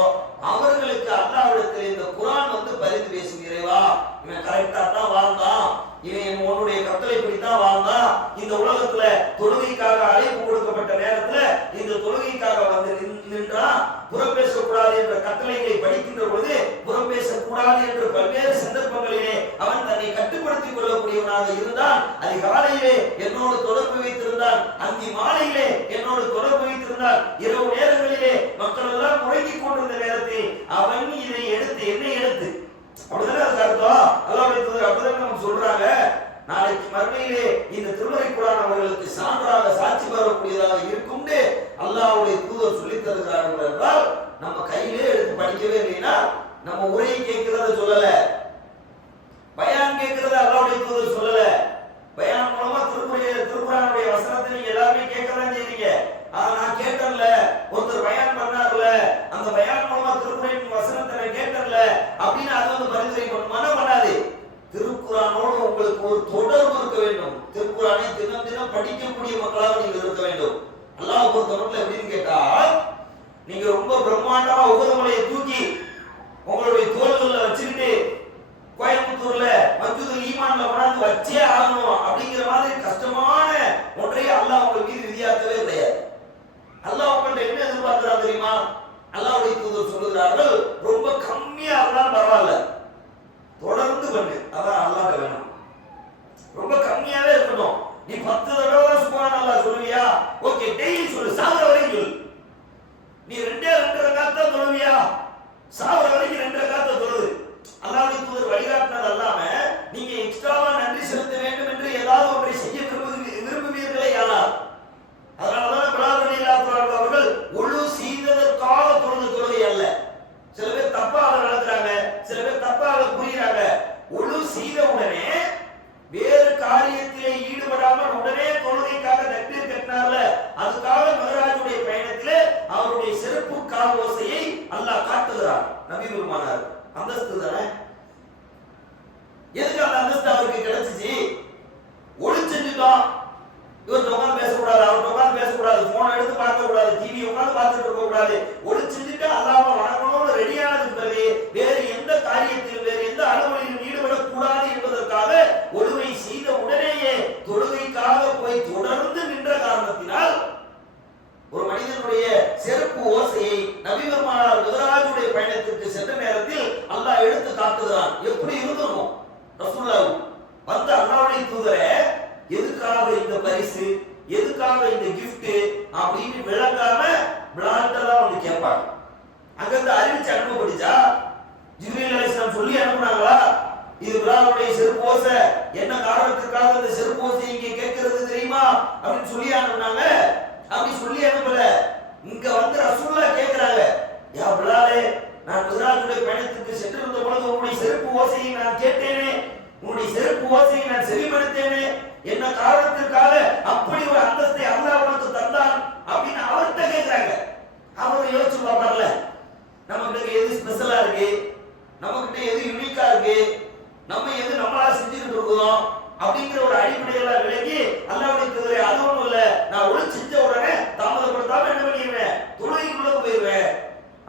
அவர்களுக்கு அல்லாஹ்விடத்தில் இந்த குர்ஆன் வந்து பரிந்து பேசும். இறைவா, இவன் கரெக்டா தான் வாழ்ந்தான், இவன் உன்னுடைய கட்டளைப்படி தான் வாழ்ந்தான், இந்த உலகத்துல தொழுகைக்காக அழைப்பு கொடுக்கப்பட்ட நேரத்துல இந்த தொழுகைக்காக வந்து நின்றான், புறம் பேசக்கூடாது என்ற கட்டளைகளை படிக்கின்ற பொழுது புறம் பேசக்கூடாது என்று பல்வேறு சந்தர்ப்பங்களிலே அவன் தன்னை கட்டுப்படுத்திக் கொள்ளக்கூடியவனாக இருந்தான். அதிகாலையிலே என்னோடு தொடர்பு வைத்திருந்தான், அந்தி மாலையிலே என்னோடு தொடர்பு வைத்திருந்தான், இரவு நேரங்களிலே மக்கள் எல்லாம் முழங்கிக் கொண்டிருந்த நேரத்தில் அவன் இதை எடுத்து என்னை எடுத்து, அப்படிதானே அதுக்கு அர்த்தம்? அல்லாஹ்வுடைய தூதர் அப்படிதான் நமக்கு சொல்றாங்க. நாளைக்கு மறுமையிலே இந்த திருமறை குர்ஆன் அவர்களுக்கு சான்றாக சாட்சி பெறக்கூடியதாக இருக்கும்னு அல்லாஹ்வுடைய தூதர் சொல்லி தருகிறார்கள் என்றால், நம்ம கையிலே எடுத்து படிக்கவே இல்லைன்னா நம்ம உரையை கேட்கிறத சொல்லல, பயான் கேட்கிறத அல்லாஹ்வுடைய தூதர் சொல்லல. பயான் மூலமா திருக்குர்ஆனுடைய வசனத்தை நீங்க எல்லாருமே கேட்கதான் செய்றீங்க. நான் கேட்டேன்ல, ஒருத்தர் பயான் பண்ணார்ல, அந்த பயான் மூலமா திருக்குர்ஆனின் வசனத்தை நான் கேட்டேன்ல அப்படின்னு அது வந்து பரிந்துரை பண்ணுமானா? பண்ணாது. திருக்குர்ஆனோடு உங்களுக்கு ஒரு தொடர்பு இருக்க வேண்டும். திருக்குர்ஆனை தினம் தினம் படிக்கக்கூடிய மக்களாக நீங்கள் இருக்க வேண்டும். அல்லாஹ் பொறுத்தவரையில எப்படின்னு கேட்டா, நீங்க ரொம்ப பிரம்மாண்டமா உபதமலையை தூக்கி உங்களுடைய தோள்கள்ல வச்சுக்கிட்டு கோயம்புத்தூர்ல மஸ்ஜிதுல் ஈமான்ல கொண்டாந்து வந்து வச்சே ஆகணும் அப்படிங்கிற மாதிரி கஷ்டமான ஒன்றையே அல்லாஹ் உங்க மீது விதியாக்கவே கிடையாது. அல்லாஹ் உங்கள்கிட்ட என்ன எதிர்பார்க்கிறான் தெரியுமா? அல்லாஹ்வுடைய தூதர் சொல்லுகிறார்கள், ரொம்ப கம்மியா இருந்தாலும் பரவாயில்ல, தொடர்ந்து பண்ணு. அதான் அல்லாஹ்ட்ட வேணும். ரொம்ப கம்மியாவே இருக்கணும். நீ 10 தடவை சுப்ஹானல்லாஹ் சொல்லுவியா? ஓகே, டெய்லி சொல்லு, சாகுற வரைக்கும் சொல்லு. நீ 2 ரக்காத் தான் தொழுவியா? சாகுற வரைக்கும் 2 ரக்காத் தொழுது. அல்லாஹ்வுடைய தூதர் வழிகாட்டினது அல்லாம நீங்க எக்ஸ்ட்ராவா நன்றி செலுத்த வேண்டும் என்று ஏதாவது ஒன்றை செய்ய விரும்புவீர்களே ஆனால், அதனாலதான் பிலால் ரலியல்லாஹு அன்ஹு அவர்கள் ஒழு செய்ததற்காக தொழுகை அல்ல. சில பேர் தப்பாக நடக்கிறாங்க, சில பேர் தப்பாக புரியுறாங்க. ஒழு செய்த உடனே வேறு காரியத்திலே ஈடுபடாமல் உடனே தொழுகைக்காக தக்பீர் கட்டினார்ல, அதுக்காக மிஹ்ராஜுடைய பயணத்திலே அவருடைய செருப்பு கால் ஓசையை அல்லாஹ் காட்டுகிறார். நபி பெருமானார் அந்தஸ்து தானே. எதுக்கு அந்த அந்தஸ்து அவருக்கு கிடைச்சிச்சு? ஒளி செஞ்சுட்டோம். இவர் உட்கார்ந்து பேசக்கூடாது, அவர் உட்கார்ந்து பேசக்கூடாது, போன் எடுத்து பார்க்க கூடாது, டிவி உட்கார்ந்து பார்த்துட்டு இருக்க கூடாது. ஒளி செஞ்சுட்டு அல்லாஹ்வை வணங்கணும்னு ரெடியானதுக்கு பிறகு வேறு எந்த காரியத்திலும் வேறு எந்த அலுவலிலும் ஈடுபடக்கூடாது என்பதற்காக ஒழுங்கை செய்த உடனேயே தொழுகைக்காக போய் தொடர்ந்து நின்ற காரணத்தினால் ஒரு மனிதனுடைய செருப்பு ஓசையை நபி பெருமானார் மிஹ்ராஜுடைய பயணத்திற்கு சென்ற நேரத்தில் அல்லாஹ் எடுத்து காட்டுகிறான். எப்படி இருந்தோம் ரசூலுல்லாஹ் வந்து அல்லாஹ்வுடைய தூதரே, எதுக்காக இந்த பரிசு, எதுக்காக இந்த கிஃப்ட் அப்படின்னு விளங்காம பிளாட்டெல்லாம் வந்து கேட்பாங்க. அங்கிருந்து அறிவிச்சு அனுப்பப்பட்டுச்சா? ஜிப்ரீல் அலைஹிஸ்ஸலாம் சொல்லி அனுப்புனாங்களா? இது பிலாலுடைய செருப்பு ஓசை, என்ன காரணத்துக்காக இந்த செருப்பு ஓசை இங்க கேட்கிறது தெரியுமா அப்படின்னு சொல்லி அனுப்புனாங்க. அப்படி சொல்லி அனுப்பல. இங்க வந்து ரசூலுல்லாஹ் கேக்குறாங்க, யா பிலாலே, நான் மிஹ்ராஜுடைய பயணத்துக்கு சென்றிருந்த பொழுது உன்னுடைய செருப்பு ஓசையை நான் கேட்டேனே, உன்னுடைய செருப்பு ஓசையை நான் செவிமடுத்தேனே, என்ன காரணத்திற்காக அப்படி ஒரு அந்தஸ்தை அல்லாஹ் உனக்கு தந்தான் அப்படின்னு அவர்கிட்ட கேட்கிறாங்க. அவர் யோசிச்சு பார்ப்பார்ல, நமக்கு எது ஸ்பெஷலா இருக்கு, நமக்கிட்ட எது யூனிக்கா இருக்கு, நம்ம எது நம்மளா செஞ்சுக்கிட்டு இருக்கோம் அப்படிங்கிற ஒரு அடிப்படையில விளங்கி அல்லாஹ்வுடைய தூதரே, அது ஒண்ணும் இல்ல, நான் ஒளி செஞ்ச உடனே தாமதப்படுத்தாம என்ன பண்ணிடுவேன், தொழுகைக்குள்ள போயிடுவேன்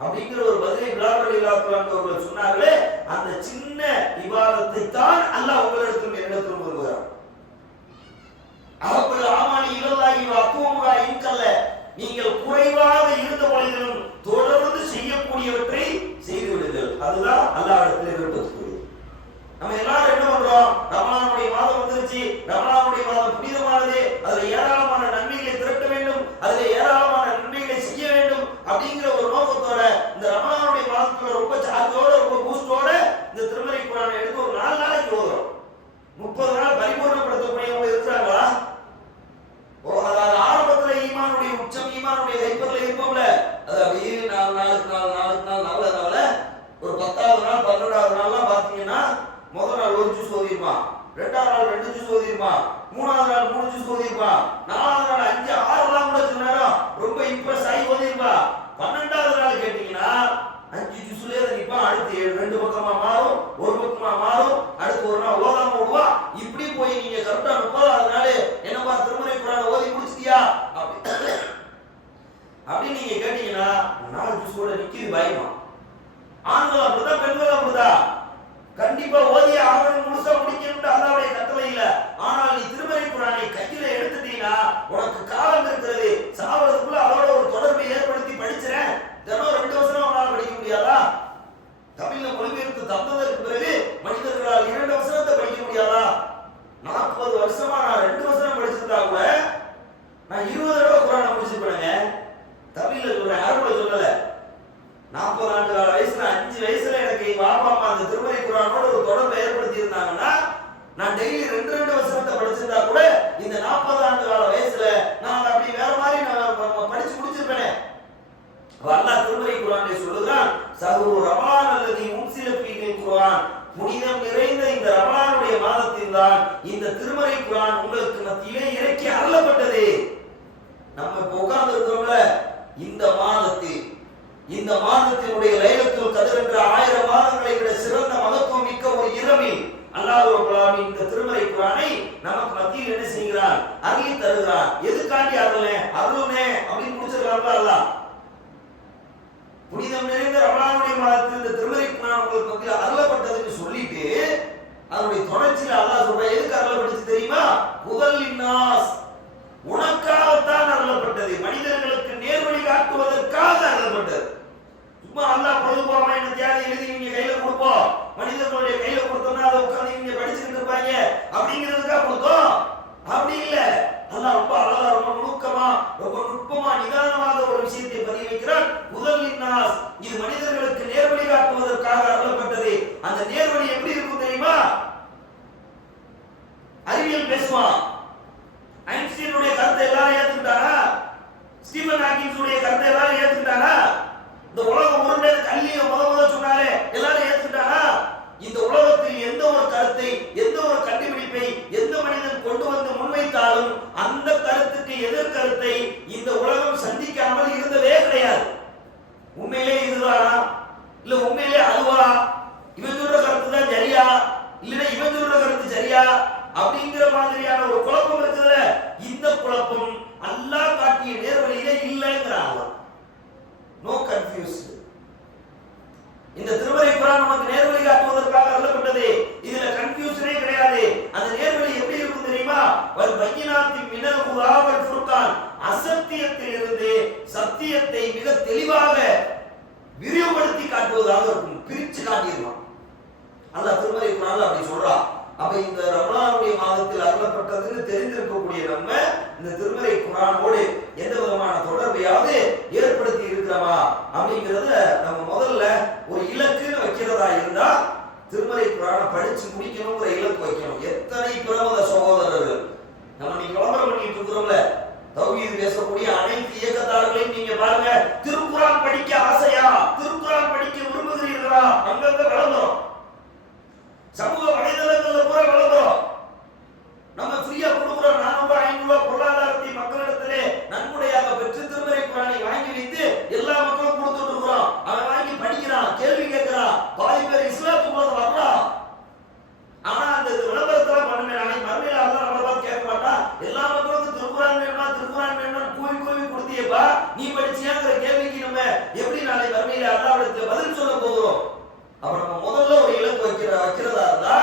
அப்படிங்கிற ஒரு பதிலை பிலால் ரலியல்லாஹு அன்ஹு அவர்கள் சொன்னார்களே, அந்த சின்ன இபாதத்தை தான் அல்லாஹ் உங்களிடத்தில் என்னிடத்தில் விரும்புகிறார். அஹ்புல் ஆமானி இலல்லாஹி வ அத்வமுஹா இன்கல்ல, நீங்கள் குறைவாக இருந்த பொழுதிலும் தொடர்ந்து செய்யக்கூடியவற்றை செய்து விடுங்கள். அதுதான் அல்லாஹ்விடத்தில் விரும்பப்படுகிறது. நம்ம எல்லாரும் என்ன பண்றோம்? ரமலானுடைய மாதம் வந்துருச்சு, ரமலானுடைய மாதம் புனிதமானது, அதுல ஏராளமான நன்மைகளை திரட்ட வேண்டும், அதுல ஏராளமான நன்மைகளை செய்ய வேண்டும் அப்படிங்கிற ஒரு நோக்கத்தோட இந்த ரமலானுடைய மாதத்துல ரொம்ப சார்ஜோட ரொம்ப பூஸ்டோட இந்த திருமறை குர்ஆனை எடுத்து ஒரு 4 நாளைக்கு ஓதுறோம். 30 நாள் பரிபூர்ணப்படுத்தக்கூடியவங்க இருக்கிறாங்களா? அதாவது ஆரம்பத்துல ஈமானுடைய உச்சம், ஈமானுடைய ஹைப்பர்ல இருப்போம்ல, அது அப்படியே 4 நாள் நல்ல ஒரு 10வது நாள் 12வது நாள்லாம் பாத்தீங்கன்னா முதல் நாள் 1 ஜூஸ் ஓதிருப்பான், 2வது நாள் 2 ஜூஸ் ஓதிருப்பான், 3வது நாள் 3 ஜூஸ் ஓதிருப்பான், 4வது நாள் 5 6 கூட சில நேரம் ரொம்ப இம்ப்ரெஸ் ஆகி ஓதிருப்பான். 12வது நாள் கேட்டீங்கன்னா 5 ஜூஸ்லயே நிப்பான். அடுத்து 2 பக்கமா மாறும், ஒரு பக்கமா மாறும், அடுத்து ஒரு நாள் ஓதாம விடுவா. இப்படி போய் நீங்க கரெக்டா 30வது நாள் என்னப்பா திருமறை குர்ஆனை ஓதி முடிச்சிட்டியா அப்படி நீங்க கேட்டீங்கன்னா 4 ஜூஸோட நிக்கிது பயமா. ஆண்கள் அப்படிதான், பெண்கள் அப்படிதான். கண்டிப்பா ஓதிய ஆகணும், முழுசா முடிக்கணும்னு அல்லாஹ்வுடைய கட்டளை இல்ல. ஆனால் நீ திருமறை குர்ஆனை கையில எடுத்துட்டீங்கன்னா உனக்கு காலம் இருக்கிறது, சாவதுக்குள்ள அதோட ஒரு தொடர்பை ஏற்படுத்தி படிச்சிரேன். தினம் 2 வசனம் உன்னால படிக்க முடியாதா? தமிழ்ல மொழிபெயர்த்து தந்ததற்கு பிறகு மனிதர்களால் 2 வசனத்தை படிக்க முடியாதா? 40 வருஷமா நான் 2 வசனம் படிச்சிருந்தா கூட நான் 20 தடவை குர்ஆனை முடிச்சிருப்பேங்க. தமிழ்ல சொல்றேன், அரபுல சொல்லல. 40 ஆண்டு கால வயசுல 5 வயசுல எனக்கு எங்க அப்பா அம்மா அந்த திருமறை குர்ஆனோட ஒரு தொடர்பை ஏற்படுத்தி இருந்தாங்கன்னா நான் டெய்லி 2 வசனத்தை படிச்சிருந்தா கூட இந்த 40 ஆண்டு கால வயசுல நான் அப்படி வேற மாதிரி நான் படிச்சு முடிச்சிருப்பேனே. அல்லாஹ் திருமறை குர்ஆனை சொல்லுகிறான், சஹ்ரு ரமலான் அல்லதி உன்சில ஃபீஹில் குர்ஆன், புனிதம் நிறைந்த இந்த ரமலானுடைய மாதத்தில் தான் இந்த திருமறை குர்ஆன் உங்களுக்கு மத்தியிலே இறக்கி அருளப்பட்டது. நம்ம இப்ப உட்கார்ந்து இருக்கிறோம்ல, இந்த மாதத்தினுடைய லைலத்துல் கத்ர் என்ற 1000 மாதங்களை விட சிறந்த மகத்துவம் மிக்க ஒரு இரவில் அல்லாஹ் ரப்பல் ஆலமீன் இந்த திருமறை குர்ஆனை நமக்கு மத்தியில் என்ன செய்கிறான், அருளி தருகிறான். எதுக்காண்டி அருளனே அப்படின்னு முடிச்சிருக்காங்க அல்லாஹ். புனிதம் நிறைந்த ரமலானுடைய மாதத்தில் இந்த திருமறை குர்ஆன் உங்களுக்கு மத்தியில் அருளப்பட்டதுன்னு சொல்லிட்டு அதனுடைய தொடர்ச்சியில அல்லாஹ் சொல்ற எதுக்கு முதல்லின்னாஸ், உனக்காகத்தான் அருளப்பட்டது, மனிதர்களுக்கு நேர்வழி காட்டுவதற்காக அருளப்பட்டது. சும்மா அல்லாஹ் பொதுவாக என்ன தியாதி எழுதி நீங்க கையில கொடுப்போம், மனிதர்களுடைய கையில கொடுத்தோம்னா அதை உட்கார்ந்து நீங்க படிச்சுட்டு இருப்பாங்க அப்படிங்கிறதுக்காக கொடுத்தோம். அப்படி இல்ல, அல்லாஹ் ரொம்ப அழகா, ரொம்ப நுணுக்கமா, ரொம்ப நுட்பமா, நிதானமாக ஒரு விஷயத்தை பதிவு வைக்கிறார். முதல்லின்னாஸ், இது மனிதர்களுக்கு நேர்வழி காட்டுவதற்காக அருளப்பட்டது. அந்த நேர்வழி எப்படி இருக்கும் தெரியுமா? அறிவியல் பேசுவான். ஐன்ஸ்டீனுடைய கருத்தை எல்லாரும் ஏத்துக்கிட்டாரா? ஸ்டீபன் ஹாக்கிங்ஸுடைய கருத்தை எல்லாரும் ஏத்துக்கிட்டாரா? இந்த உலகம் உருண்டை கல்லியை முத சொன்னாலே எல்லாரும் ஏத்துக்கிட்டாரா? இந்த உலகத்தில் எந்த ஒரு கருத்தை, எந்த ஒரு கண்டுபிடிப்பை எந்த மனிதன் கொண்டு வந்து முன்வைத்தாலும் அந்த கருத்துக்கு எதிர்கருத்தை இந்த உலகம் சந்திக்காமல் இருந்ததே கிடையாது. உண்மையிலே இதுதானா, இல்ல உண்மையிலே அதுவா, இவன் சொல்ற கருத்து தான் சரியா, இல்ல இவன் சொல்ற கருத்து சரியா அப்படிங்கிற மாதிரியான ஒரு குழப்பம் இருக்குதுல, இந்த குழப்பம் அல்லாஹ் காட்டிய நேர்வழியிலே இல்லைங்கிறாங்க. No confused. இந்த திருமறை குர்ஆன் நமக்கு நேர்வழி காட்டுவதற்காக அருளப்பட்டது. இதுல கன்ஃபியூஷனே கிடையாது. அந்த நேர்வழி எப்படி இருக்கும் தெரியுமா? வல் பையினாத்தி மினல் ஹுதா வல் ஃபுர்கான், அசத்தியத்திலிருந்து சத்தியத்தை மிக தெளிவாக விரிவுபடுத்தி காட்டுவதாக இருக்கும், பிரிச்சு காட்டிடுவான். அல்லாஹ் திருமறை குர்ஆன்ல அப்படி சொல்றான். அப்ப இந்த ரமலானுடைய மாதத்தில் அருளப்பட்டதுன்னு தெரிந்திருக்கக்கூடிய நம்ம இந்த திருமறை குர்ஆனோடு எந்த விதமான தொடர்பையாவது ஏற்படுத்தி இருக்கிறோமா அப்படிங்கறத நம்ம முதல்ல ஒரு இலக்குன்னு வைக்கிறதா இருந்தா திருமறை குர்ஆனை படிச்சு முடிக்கணுங்கிற இலக்கு வைக்கணும். எத்தனை பிரபல சகோதரர்கள் நம்ம நீங்க விளம்பரம் பண்ணிட்டு இருக்கிறோம்ல, தௌஹீத் பேசக்கூடிய அனைத்து இயக்கத்தார்களையும் நீங்க பாருங்க, திருக்குர்ஆன் படிக்க ஆசையா, திருக்குர்ஆன் படிக்க விரும்புகிறீர்களா, அங்கங்க விளம்பரம், சமூக வலைதளங்கள்ல பூரா விளம்பரம். நம்ம ஃப்ரீயா கொடுக்குறோம், 400 500 பொருளாதாரத்தை மக்களிடத்திலே நன்கொடையாக பெற்று திருமறை குர்ஆனை வாங்கி வைத்து எல்லா மக்களும் கொடுத்துட்டு இருக்கிறோம். அவன் வாங்கி படிக்கிறான், கேள்வி கேட்கிறான், பாதி பேர் இஸ்லாத்துக்குள்ள வரலாம். ஆனா அந்த விளம்பரத்தெல்லாம் பண்ணுமே, நாளைக்கு மறுமையில அல்லாஹ் நம்மள பார்த்து கேட்க மாட்டான். எல்லா மக்களுக்கும் திருக்குர்ஆன் வேணுமா, திருக்குர்ஆன் வேணுமா கூவி கூவி கொடுத்தியப்பா, நீ படிச்சியாங்கிற கேள்விக்கு நம்ம எப்படி நாளை மறுமையில அல்லாஹ்விடத்தில் பதில் சொல்ல போகிறோம்? அப்ப நம்ம முதல்ல ஒரு இலக்கு வைக்கிறதா இருந்தா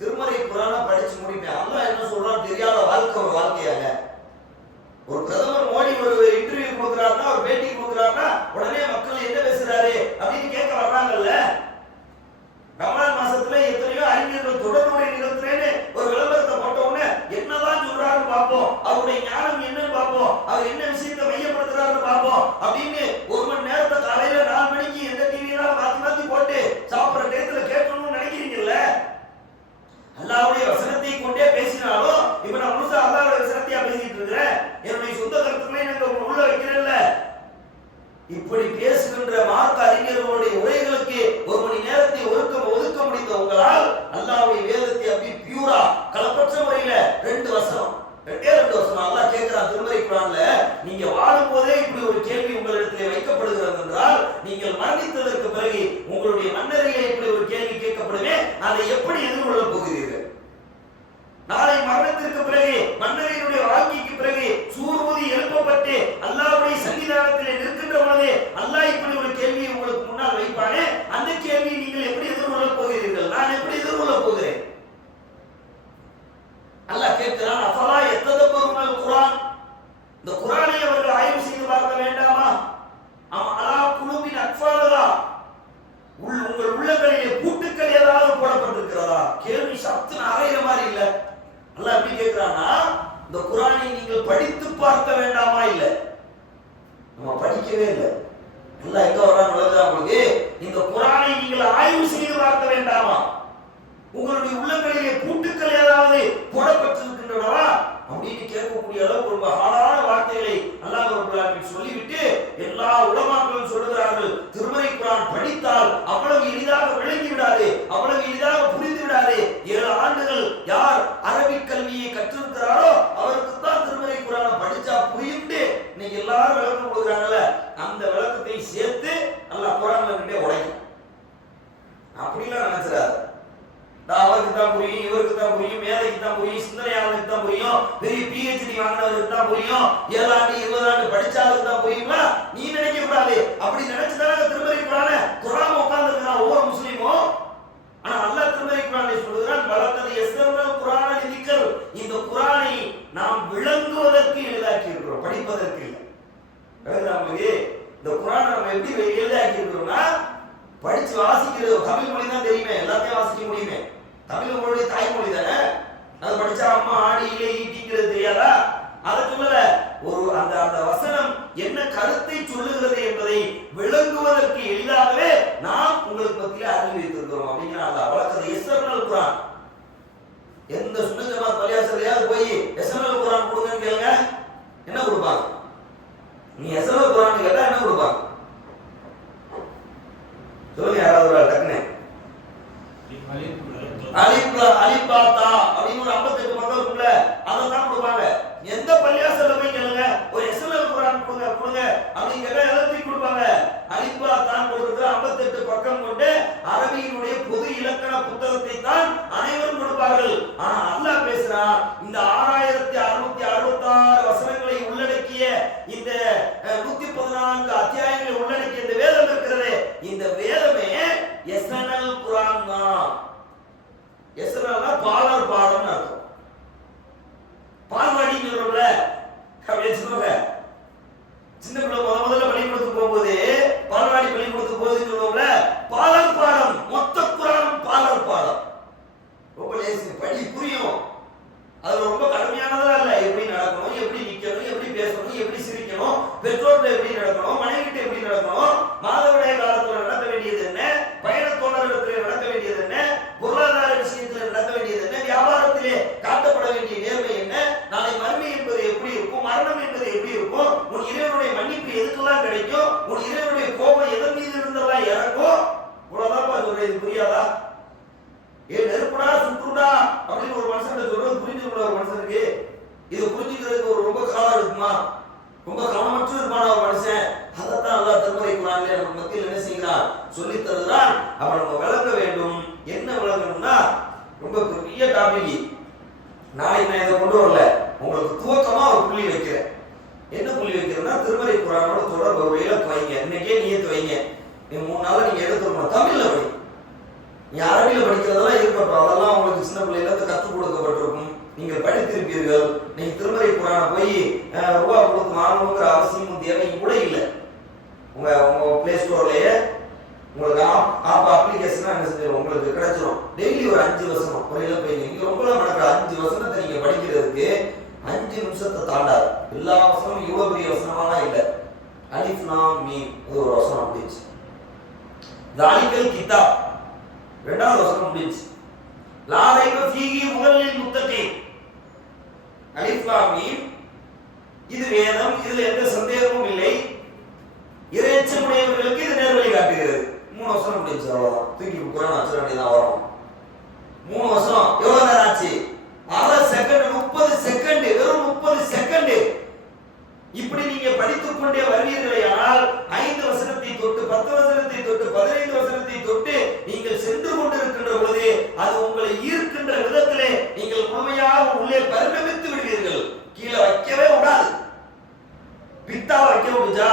திருமறை குர்ஆனை படிச்சு முடிப்பேன். அல்லாஹ் என்ன சொல்றான் தெரியாத வாழ்க்கை ஒரு வாழ்க்கையாங்க. ஒரு பிரதமர் மோடி ஒரு இன்டர்வியூ கொடுக்குறாருன்னா, ஒரு பேட்டி கொடுக்குறாருன்னா உடனே மக்கள் என்ன பேசுறாரு அப்படின்னு கேட்க வர்றாங்கல்ல. ரமலான் மாசத்துல எத்தனையோ அறிஞர்கள் தொடர்புடைய நிகழ்த்துறேன்னு ஒரு விளம்பரத்தை போட்ட உடனே என்னதான் சொல்றாருன்னு பார்ப்போம், அவருடைய ஞானம் என்னன்னு பார்ப்போம், அவர் என்ன விஷயத்தை மையப்படுத்துறாருன்னு பார்ப்போம் அப்படின்னு ஒரு மணி நேரத்தை காலையில 4 மணிக்கு எந்த டிவியெல்லாம் மாத்தி மாத்தி போட்டு சாப்பிடுற நேரத்துல கேட்கணும்னு நினைக்கிறீங்கல்ல. அல்லாஹ்வுடைய வசனத்தை கொண்டே பேசினாலும் இப்ப நான் முழுசா அல்லாஹ்வுடைய வசனத்தையா பேசிட்டு இருக்கிறேன், என்னுடைய சொந்த கருத்துக்களை நான் உள்ள வைக்கிறேன்ல. இப்படி பேசுகின்ற மார்க்க அறிஞர்களுடைய உரைகளுக்கு 1 மணி நேரத்தை ஒதுக்க முடிந்த உங்களால் அல்லாஹ்வுடைய வேதத்தை அப்படி பியூரா கலப்பற்ற முறையில 2 வசனம் அல்லாஹ் கேட்கிறான் திருமறை குர்ஆன்ல, நீங்க வாழும் போதே இப்படி ஒரு கேள்வி உங்களிடத்திலே வைக்கப்படுகிறது என்றால் நீங்கள் மரணித்ததற்கு பிறகு உங்களுடைய மன்னரையிலே இப்படி ஒரு கேள்வி கேட்கப்படுமே, அதை எப்படி எதிர்கொள்ள போகிறீர்கள்? நாளை மரணத்திற்கு பிறகு மன்னரையினுடைய வாழ்க்கைக்கு பிறகு சூர் ஊதி எழுப்பப்பட்டு அல்லாஹ்வுடைய சன்னிதானத்திலே நிற்கின்ற பொழுது அல்லாஹ் இப்படி ஒரு கேள்வியை உங்களுக்கு முன்னால் வைப்பானே, அந்த கேள்வியை நீங்கள் எப்படி எதிர்கொள்ள போகிறீர்கள்? நான் எப்படி எதிர்கொள்ள போகிறேன்? அல்லாஹ் கேட்கிறான், அஃபலா யத்ததப்பருனல் குர்ஆன், இந்த குர்ஆனை அவர்கள் ஆய்வு செய்து பார்க்க வேண்டாமா? அலா குலூபின் அக்ஃபாலா, உங்கள் உள்ளங்களிலே பூட்டுக்கள் ஏதாவது போடப்பட்டிருக்கிறதா? கேள்வி சப்து அறையிற மாதிரி இல்ல. அல்லாஹ் எப்படி கேட்கிறானா, இந்த குர்ஆனை நீங்கள் படித்து பார்க்க வேண்டாமா? இல்ல, நம்ம படிக்கவே இல்லை. அல்லாஹ் எங்க வரான்னு விளங்குதா உங்களுக்கு? இந்த குர்ஆனை நீங்கள் ஆய்வு செய்து பார்க்க வேண்டாமா? உங்களுடைய உள்ளங்களிலே பூட்டுக்கள் ஏதாவது போடப்பட்டிருக்கின்றனவா அப்படின்னு கேட்கக்கூடிய அளவுக்கு ஒரு மகானான வார்த்தைகளை அல்லாஹ் ரப்பல் ஆலமீன் சொல்லிவிட்டு எல்லா உலமாக்களும் சொல்லுகிறார்கள், திருமறை குர்ஆன் படித்தால் அவ்வளவு எளிதாக விளங்கி விடாது, அவ்வளவு எளிதாக புரிந்து விடாது. 7 ஆண்டுகள் யார் அரபிக் கல்வியை கற்றிருக்கிறாரோ அவருக்கு தான் திருமறை குர்ஆனை படிச்சா புரியும்னு இன்னைக்கு எல்லாரும் விளக்கம் கொடுக்குறாங்கல்ல, அந்த விளக்கத்தை சேர்த்து அல்லாஹ் குர்ஆன்ல இருந்தே உடைக்கும். அப்படிலாம் நினைச்சிடாது. அவருக்கு தான் புரியும், இவருக்கு தான் புரியும், மேதைக்கு தான் புரியும், சிந்தனையாளருக்கு தான் புரியும், பெரிய PhD வாங்கினவருக்கு தான் புரியும், 7 ஆண்டு 20 ஆண்டு படிச்சாலும் தான் புரியுமா? நீ நினைக்க கூடாது. அப்படி நினைச்சுதானே திருமறை குர்ஆனை குர்ஆன் உட்கார்ந்து இருக்கிறான் ஒவ்வொரு முஸ்லிமும். ஆனா அல்லாஹ் திருமறை குர்ஆனை சொல்லுகிறான், வலக்கத் யஸ்ஸர்னல் குர்ஆன லிதிக்ர், இந்த குர்ஆனை நம்ம எப்படி எளிதாக்கி இருக்கிறோம்னா, படிச்சு வாசிக்கிறது தமிழ் மொழி தான் தெரியுமே, எல்லாத்தையும் வாசிக்க முடியுமே. தமிழ் உங்களுடைய தாய்மொழி தானே, அது படிச்சா அம்மா ஆடி இல்லை ஈட்டிங்கிறது தெரியாதா? அதை சொல்லல, ஒரு அந்த அந்த வசனம் என்ன கருத்தை சொல்லுகிறது என்பதை விளங்குவதற்கு எளிதாகவே நாம் உங்களுக்கு மத்தியில் அறிவி வைத்திருக்கிறோம் அப்படிங்கிற அந்த வழக்கத்தை எஸ்என்எல் குர்ஆன். எந்த சுன்னத் ஜமாத் பள்ளியாசலையாவது போய் எஸ்என்எல் குர்ஆன் கொடுங்கன்னு கேளுங்க, என்ன கொடுப்பாங்க? நீ எஸ்என்எல் குர்ஆன் கேட்டா என்ன கொடுப்பாங்க சொல்லுங்க யாராவது ஒரு டக்குனே. அலிபாத்தா அப்படின்னு ஒரு 58 பக்கம் இருக்குல்ல, அதை தான் கொடுப்பாங்க. எந்த பள்ளியாசல்ல போய் கேளுங்க, ஒரு எஸ்என்எல் குர்ஆன் கொடுங்க அப்படின்னு கேட்டா எல்லாத்தையும் கொடுப்பாங்க. அலிபாத்தான் கொடுக்கிறது 58 பக்கம் கொண்டு அரபியினுடைய பொது இலக்கண புத்தகத்தை தான் அனைவரும் கொடுப்பார்கள். ஆனா அல்லாஹ் பேசுறான், இந்த 6666 வசனங்களை உள்ளடக்கிய இந்த 114 அத்தியாயங்களை உள்ளடக்கிய இந்த வேதம் இருக்கிறது, இந்த வேதமே எஸ்என்எல் குர்ஆன் தான். எஸ்என்எல்னா பாலர் பாடம்னு அர்த்தம். பால்வாடின்னு சொல்றோம்ல, அப்படியே சொல்லுவாங்க. சின்ன பிள்ளை முதல்ல பள்ளிக்கூடத்துக்கு போகும்போது பால்வாடி பள்ளிக்கூடத்துக்கு போகுதுன்னு சொல்லுவோம்ல, பாலர் பாடம். மொத்த குர்ஆனும் பாலர் பாடம். ரொம்ப லேசி, படி புரியும். அது ரொம்ப கடுமையானதெல்லாம் இல்லை. எப்படி நடக்கணும், எப்படி நிக்கணும், எப்படி பேசணும், எப்படி சிரிக்கணும், பெற்றோர்கிட்ட எப்படி நடக்கணும், மனைவிட்ட எப்படி நடக்கணும், மாதவிடாய காலத்துல நடக்க வேண்டியது என்ன, பயண தோழர்களிடத்தில் நடக்க வேண்டியது என்ன, பொருளாதார விஷயத்தில் நடக்க வேண்டியது என்ன, வியாபாரத்திலே காட்டப்பட வேண்டிய நேர்மை என்ன, நாளை மறுமை என்பது எப்படி இருக்கும், மரணம் என்பது எப்படி இருக்கும், உன் இறைவனுடைய மன்னிப்பு எதுக்கெல்லாம் கிடைக்கும், உன் இறைவனுடைய கோபம் எதன் மீது இருந்தெல்லாம் இறக்கும். இவ்வளவுதான் சொல்றேன். இது புரியாதா? ஏன் நெருப்புடா சுற்றுடா அப்படின்னு ஒரு மனுஷன் சொல்றது புரிஞ்சுக்கொள்ள ஒரு மனுஷனுக்கு இது புரிஞ்சுக்கிறதுக்கு ஒரு ரொம்ப காலம் இருக்குமா? ரொம்ப கவனமற்று இருப்பான ஒரு மனுஷன். அதைத்தான் அல்லாஹ் திருமறை குர்ஆனிலே நம்ம மத்தியில் என்ன செய்கிறான், சொல்லி தருகிறான். அப்ப நம்ம விளங்க வேண்டும். என்ன விளங்கணும்னா, ரொம்ப பெரிய டாபிக். நாளைக்கு நான் இதை கொண்டு வரல, உங்களுக்கு துவக்கமா ஒரு புள்ளி வைக்கிறேன். என்ன புள்ளி வைக்கிறேன்னா, திருமறை குர்ஆனோட தொடர்பு வழியில வைங்க. இன்னைக்கே நியத்து வைங்க. நீ 3 நாளா நீங்க எடுத்துக்கணும். தமிழ்ல படி. நீ அரபியில படிக்கிறதெல்லாம் இருக்கட்டும், அதெல்லாம் உங்களுக்கு சின்ன பிள்ளைல இருந்து கற்றுக் கொடுக்கப்பட்டிருக்கும், நீங்கள் படித்திருப்பீர்கள். நீங்க திருமறை குர்ஆனை போய் ரூபா கொடுத்து வாங்கணுங்கிற அவசியமும் தேவையும் கூட இல்லை. உங்க பிளே ஸ்டோர்லயே உங்களுக்கு ஆப் அப்ளிகேஷனா என்ன செஞ்சிடும், உங்களுக்கு கிடைச்சிடும். டெய்லி ஒரு 5 வசனம் ஒரு இலப்பை நீங்க ரொம்ப நடக்கிற 5 வசனத்தை நீங்க படிக்கிறதுக்கு 5 நிமிஷத்தை தாண்டாது. எல்லா வசனமும் இவ்வளவு பெரிய வசனமாலாம் இல்லை. அலிஃப் லாம் மீம் அது ஒரு வசனம் முடிஞ்சு. தாலிகல் கிதாப் 2வது வசனம் முடிஞ்சு. லா ரைப ஃபீஹி ஹுதல் முத்தகீன். அலிஃப் லாம் மீம் இது வேதம், இதுல எந்த சந்தேகமும் இல்லை, இறைச்சமுடையவர்களுக்கு இது நேர்வழி காட்டுகிறது. 3 வசனம் முடிஞ்சு. அவ்வளவுதான். தூக்கி குர்ஆன் அச்சர வேண்டியதான் வரும். 3 வசனம் எவ்வளவு நேரம் ஆச்சு? 1/2 செகண்ட், 30 செகண்ட், வெறும் 30 செகண்ட். இப்படி நீங்க படித்துக் கொண்டே வருவீர்களே ஆனால் 5 வசனத்தை தொட்டு 10 வசனத்தை தொட்டு 15 வசனத்தை தொட்டு நீங்கள் சென்று கொண்டிருக்கின்ற பொழுது அது உங்களை ஈர்க்கின்ற விதத்திலே நீங்கள் முழுமையாக உள்ளே பரிணமித்து விடுவீர்கள். கீழே வைக்கவே கூடாது. பித்தா வைக்க முடிஞ்சா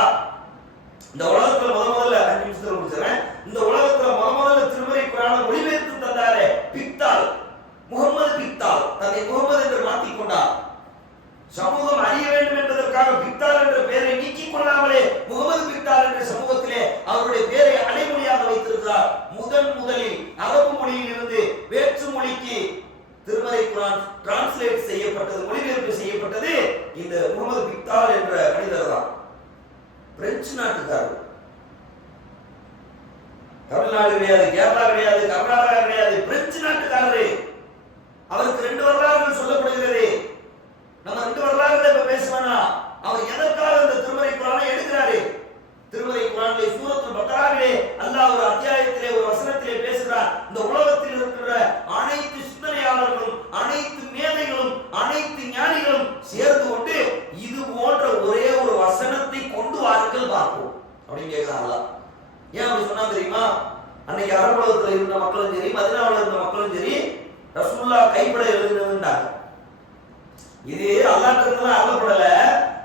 இந்த உலகத்துல முதல்ல 5 நிமிஷத்துல முடிச்சிடறேன். இந்த உலகத்துல முதல்ல திருமறை குர்ஆனை மொழிபெயர்த்து தந்தாரே பித்தால், முகமது பித்தால் தன்னை முகமது என்று மாற்றிக் கொண்டார். சமூகம் அறிய வேண்டும் என்பதற்காக பித்தால் என்ற பெயரை நீக்கிக் கொள்ளாமலே முகமது பித்தால் என்ற சமூகத்திலே அவருடைய பெயரை அடைமொழியாக வைத்திருக்கிறார். முதலில் அரபு மொழியில் இருந்து வேற்று மொழிக்கு திருமறை குர்ஆன் டிரான்ஸ்லேட் செய்யப்பட்டது, மொழிபெயர்ப்பு செய்யப்பட்டது இந்த முகமது பித்தால் என்ற மனிதர் தான். பிரெஞ்சு நாட்டுக்காரர். தமிழ்நாடு கிடையாது, கேரளா கிடையாது, கர்நாடகா கிடையாது, பிரெஞ்சு நாட்டுக்காரரு. அவருக்கு 2 வரலாறுகள் சொல்லப்படுகிறது. நம்ம 2 வரலாறுகளை இப்ப பேசுவோம்னா, அவர் எதற்காக இந்த திருமறை குர்ஆனை எடுக்கிறாரு? திருமறை குர்ஆனிலே சூரத்துல் பக்ராவிலே அல்லாஹ் ஒரு அத்தியாயத்திலே ஒரு வசனத்திலே பேசுகிறார். இந்த உலகத்தில் இருக்கிற அனைத்து சிந்தனையாளர்களும், அனைத்து மேதைகளும், அனைத்து ஞானிகளும் சேர்ந்து கொண்டு இது போன்ற ஒரே ஒரு வசனத்தை கொண்டு வாருங்கள் பார்ப்போம் அப்படின்னு கேட்கிறாங்களா? ஏன் அப்படி சொன்னா தெரியுமா? அன்னைக்கு அரபு உலகத்தில் இருந்த மக்களும் சரி, மதீனாவில் இருந்த மக்களும் சரி, ரசூலுல்லாஹ் கைப்பட எழுதுனாங்க. இது அல்லாஹ்விடத்துல அருளப்படல.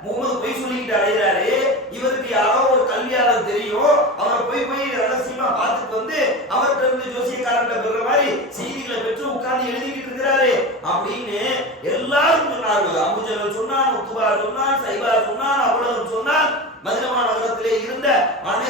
முகமது போய் சொல்லிட்டு அடைகிறாரு. இவருக்கு யாரோ ஒரு கல்வியாளர் தெரியும், அவரை போய் ரகசியமா பார்த்துட்டு வந்து அவர்கிட்ட இருந்து ஜோசியக்காரன் பெற மாதிரி செய்திகளை பெற்று உட்கார்ந்து எழுதிக்கிட்டு இருக்கிறாரு அப்படின்னு எல்லாரும் சொன்னார்கள். அபூஜஹல் சொன்னான், உத்பா சொன்னான், சைபா சொன்னான், அபூலஹப் சொன்னான். மதீனா நகரத்திலே இருந்த அனைத்து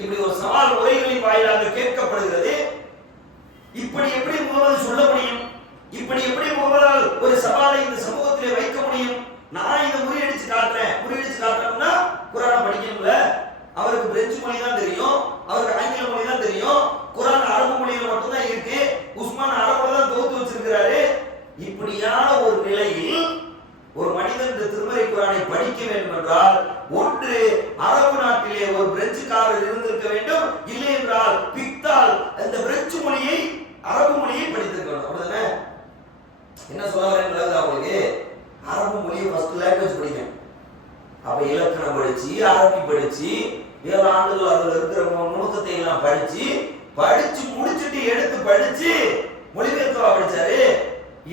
இப்படி ஒரு சவால் உரைகளின் வாயிலாக கேட்கப்படுகிறது. இப்படி எப்படி முகமது சொல்ல முடியும்? இப்படி எப்படி முகமதால் ஒரு சவாலை இந்த சமூகத்திலே வைக்க முடியும்? நான் இதை முறியடிச்சு காட்டுறேன்னா குரானை படிக்கணும்ல. அவருக்கு பிரெஞ்சு மொழி தான் தெரியும், அவருக்கு ஆங்கில மொழி தான் தெரியும், குரான் அரபு மொழியில மட்டும்தான் இருக்கு, உஸ்மான் அரபுல தான் தொகுத்து வச்சிருக்கிறாரு. இப்படியான ஒரு நிலையில் ஒரு மனிதன் இந்த திருமறை குரானை படிக்க வேண்டும் என்றால் ஒன்று அரபு நாட்டிலே ஒரு பிரெஞ்சுக்காரர் இருந்திருக்க வேண்டும், இல்லை என்றால் பிக்தால் இந்த பிரெஞ்சு மொழியை அரபு மொழியை படித்திருக்கணும். அப்படிதானே? என்ன சொல்ல வரேன் அவங்களுக்கு? அரபு மொழியை ஃபர்ஸ்ட் லாங்குவேஜ் படிக்கணும். அப்ப இலக்கணம் படிச்சு, அரபி படிச்சு, 7 ஆண்டுகள் அதுல இருக்கிற நுணுக்கத்தை எல்லாம் படிச்சு முடிச்சுட்டு எடுத்து படிச்சு மொழிபெயர்த்தவா படிச்சாரு.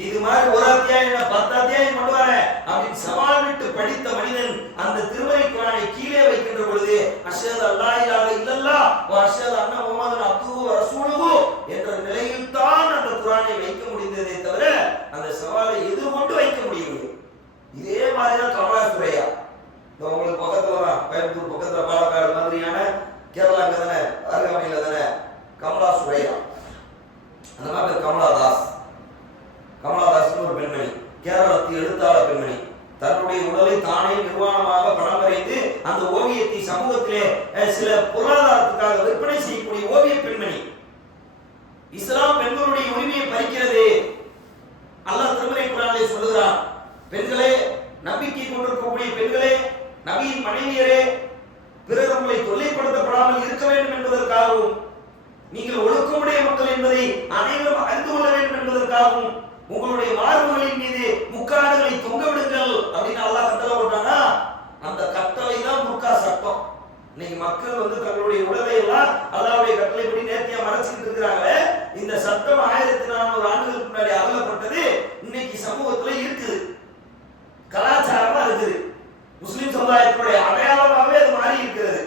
இது மாதிரி ஒரு அத்தியாயம் 10 அத்தியாயம் பண்ணுவாங்க அப்படின்னு சவால் விட்டு படித்த மனிதன் அந்த திருமறை குரானை கீழே வைக்கின்ற பொழுது அஷ்ஹது அல்லா இலாஹ இல்லல்லாஹ் வ அஷ்ஹது அன்ன முஹம்மதன் அப்துஹு வ ரசூலுஹு என்ற நிலையில் தான் அந்த குரானை வைக்க முடிந்ததே தவிர அந்த சவாலை எதிர்கொண்டு வைக்க முடியவில்லை. இதே மாதிரி தான் கமலா சுரையா. உங்களுக்கு பக்கத்துல தான் கோயம்புத்தூர் பக்கத்துல பாலக்காடு மாதிரியான கேரளா தானே, அருகாமையில தானே கமலா சுரையா. அந்த மாதிரி கமலாதாஸ் ஒரு பெண்மணி, கேரளத்தில் எழுத்தாளர் பெண்மணி, தன்னுடைய உடலை தானே நிர்வாணமாக படம் வரைந்து அந்த ஓவியத்தை சமூகத்திலே சில பொருளாதாரத்துக்காக விற்பனை செய்யக்கூடிய ஓவிய பெண்மணி. இஸ்லாம் பெண்களுடைய உரிமையை பறிக்கிறது. அல்லாஹ் திருமறை குர்ஆனிலே சொல்லுகிறான், பெண்களே, நம்பிக்கை கொண்டிருக்கக்கூடிய பெண்களே, நபியின் மனைவியரே, பிறர் உங்களை தொல்லைப்படுத்தப்படாமல் இருக்க வேண்டும் என்பதற்காகவும் நீங்கள் ஒழுக்கமுடைய மக்கள் என்பதை அனைவரும் அறிந்து கொள்ள வேண்டும் என்பதற்காகவும் உங்களுடைய மார்புகளின் மீது முக்காடுகளை தொங்க விடுங்கள் அப்படின்னு அல்லாஹ் கட்டளை போட்டானா, அந்த கட்டளை தான் முக்கா சட்டம். இன்னைக்கு மக்கள் தங்களுடைய உடலை எல்லாம் அல்லாஹ்வுடைய கட்டளைப்படி நேர்த்தியா மறைச்சிட்டு இருக்கிறாங்க. இந்த சட்டம் 1400 ஆண்டுகளுக்கு முன்னாடி அருளப்பட்டது. இன்னைக்கு சமூகத்துல இருக்குது, கலாச்சாரமா இருக்குது, முஸ்லிம் சமுதாயத்தினுடைய அடையாளமாகவே அது மாறி இருக்கிறது.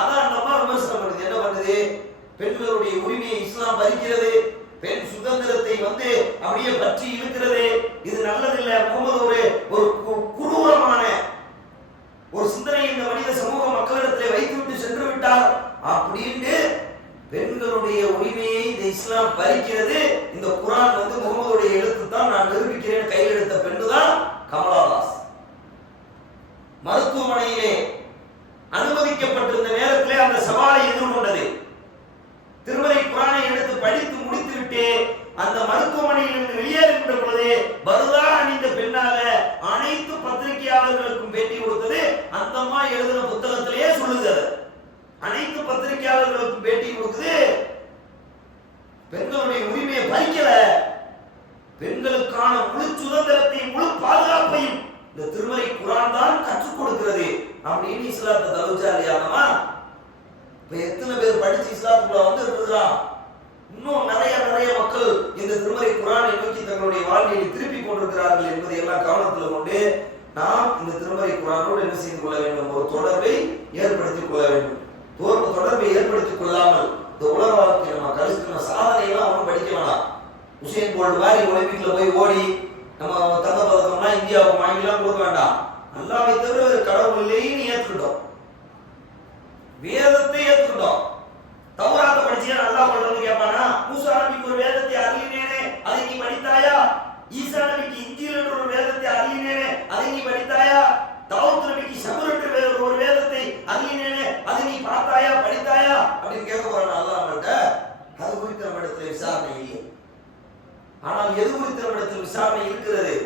அதான் நம்ம விமர்சனம் பண்ணுது. என்ன பண்ணுது? பெண்களுடைய உரிமையை இஸ்லாம் பறிக்கிறது, பெண் சுதந்திரத்தை அப்படியே பற்றி இழுக்கிறது. இது நல்லதில்லை. முகமது ஒரு குரூரமான ஒரு சிந்தனை இந்த மனித சமூக மக்களிடத்தில் வைத்துவிட்டு சென்று விட்டார் அப்படின்னு பெண்களுடைய உரிமையை இந்த இஸ்லாம் பறிக்கிறது. இந்த குர்ஆன் முகமதுடைய எழுத்து தான், நான் நிரூபிக்கிறேன் கையில் எடுத்த பெண்ணு தான் கமலாதாஸ். மருத்துவமனையிலே அனுமதிக்கப்பட்டிருந்த நேரத்திலே அந்த சவாலை எதிர்கொண்டது. திருமறை குர்ஆனை எடுத்து படித்து முடித்துவிட்டு அந்த மருத்துவமனையிலிருந்து வெளியேறுகின்ற பொழுது பருதா அணிந்த பெண்ணாக அனைத்து பத்திரிகையாளர்களுக்கும் பேட்டி கொடுத்தது. அந்த அம்மா எழுதின புத்தகத்திலேயே சொல்லுது. அனைத்து பத்திரிகையாளர்களுக்கும் பேட்டி கொடுக்குது. பெண்களுடைய உரிமையை பறிக்கல, பெண்களுக்கான முழு சுதந்திரத்தையும் முழு பாதுகாப்பையும் இந்த திருமறை குர்ஆன் தான் கற்றுக் கொடுக்கிறது அப்படின்னு இஸ்லாத்தை தழுவிச்சா இல்லையாமா? இப்ப எத்தனை பேர் படிச்சு இஸ்லாத்துக்குள்ள இருக்கிறான்? இன்னும் நிறைய மக்கள் இந்த திருமறை குர்ஆனை நோக்கி தங்களுடைய வாழ்க்கையை திருப்பி கொண்டிருக்கிறார்கள் என்பதை எல்லாம் கவனத்தில் கொண்டு நாம் இந்த திருமறை குர்ஆனோடு என்ன செய்து கொள்ள வேண்டும்? ஒரு தொடர்பை ஏற்படுத்திக் கொள்ள வேண்டும். தொடர்பை ஏற்படுத்திக் கொள்ளாமல் இந்த உலக வாழ்க்கை நம்ம கழிச்சுக்கிற சாதனையெல்லாம் ஒன்றும் படிக்க வேணாம். உசேன் போல்ட் மாதிரி ஒலிம்பிக்ல போய் ஓடி நம்ம தங்க பதக்கம்னா இந்தியாவுக்கு வாங்கிலாம் கொடுக்க வேண்டாம். அல்லாஹ்வை தவிர கடவுள் இல்லைன்னு ஏற்றுக்கிட்டோம், வேதத்தை ஏற்றுக்கிட்டோம். தௌராத்தை படிச்சியா அல்லாஹ் சொல்றது கேட்பானா? மூசா நபிக்கு ஒரு வேதத்தை அருளினேனே, அதை நீ படித்தாயா? ஈசா நபிக்கு இன்ஜீல் என்ற ஒரு வேதத்தை அருளினேனே, அதை நீ படித்தாயா? தாவூத் நபிக்கு ஸபூர் என்ற ஒரு வேதத்தை அருளினேனே, அதை நீ பார்த்தாயா, படித்தாயா அப்படின்னு கேட்க போறான் அல்லாஹ் நம்மள்ட்ட. அது குறித்து நம்ம இடத்துல விசாரணை இல்லை. ஆனால் எது குறித்து நம்ம இடத்துல விசாரணை இருக்கிறது?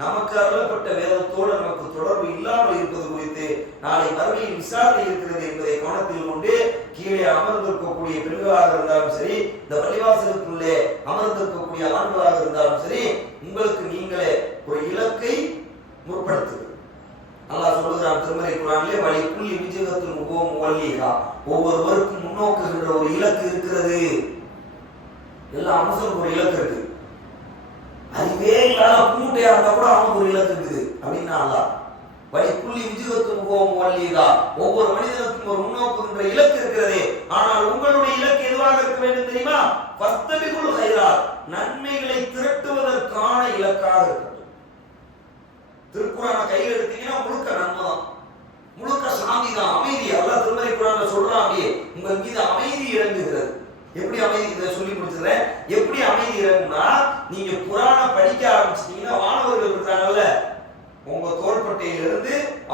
நமக்கு அருளப்பட்ட வேதத்தோடு நமக்கு தொடர்பு இல்லாமல் இருப்பது குறித்து நாளை மறுமையில் விசாரணை இருக்கிறது என்பதை கவனத்தில் கொண்டு கீழே அமர்ந்திருக்கக்கூடிய பெண்களாக இருந்தாலும் சரி, இந்த பள்ளிவாசலுக்குள்ளே அமர்ந்திருக்கக்கூடிய ஆண்களாக இருந்தாலும் சரி, உங்களுக்கு நீங்களே ஒரு இலக்கை முற்படுத்துங்கள். அல்லாஹ் சொல்லுகிறான் திருமறை குர்ஆனிலே, வலி குல்லி விஜகத்துல் முவல்லிஹா, ஒவ்வொருவருக்கும் முன்னோக்குகின்ற ஒரு இலக்கு இருக்கிறது. எல்லா அம்சம் ஒரு இலக்கு இருக்கு. அதுவே இல்லாத கூட்டையா இருந்தா கூட அவனுக்கு ஒரு இலக்கு இருக்குது அப்படின்னா அல்லாஹ் வலி குல்லி விஜகத்துல் முவல்லிஹா, ஒவ்வொரு மனிதனுக்கும் ஒரு முன்னோக்குகின்ற இலக்கு இருக்கிறது. ஆனால் உங்களுடைய இலக்கு எதுவாக இருக்க வேண்டும் தெரியுமா? ஃபஸ்தபிகுல் கைராத், நன்மைகளை திரட்டுவதற்கான இலக்காக இருக்கட்டும். திருக்குர்ஆனை கையில் எடுத்தீங்கன்னா முழுக்க நன்மை தான், முழுக்க சாந்தி தான், அமைதி. அல்லாஹ் திருமறை குர்ஆன்ல சொல்றான், அப்படியே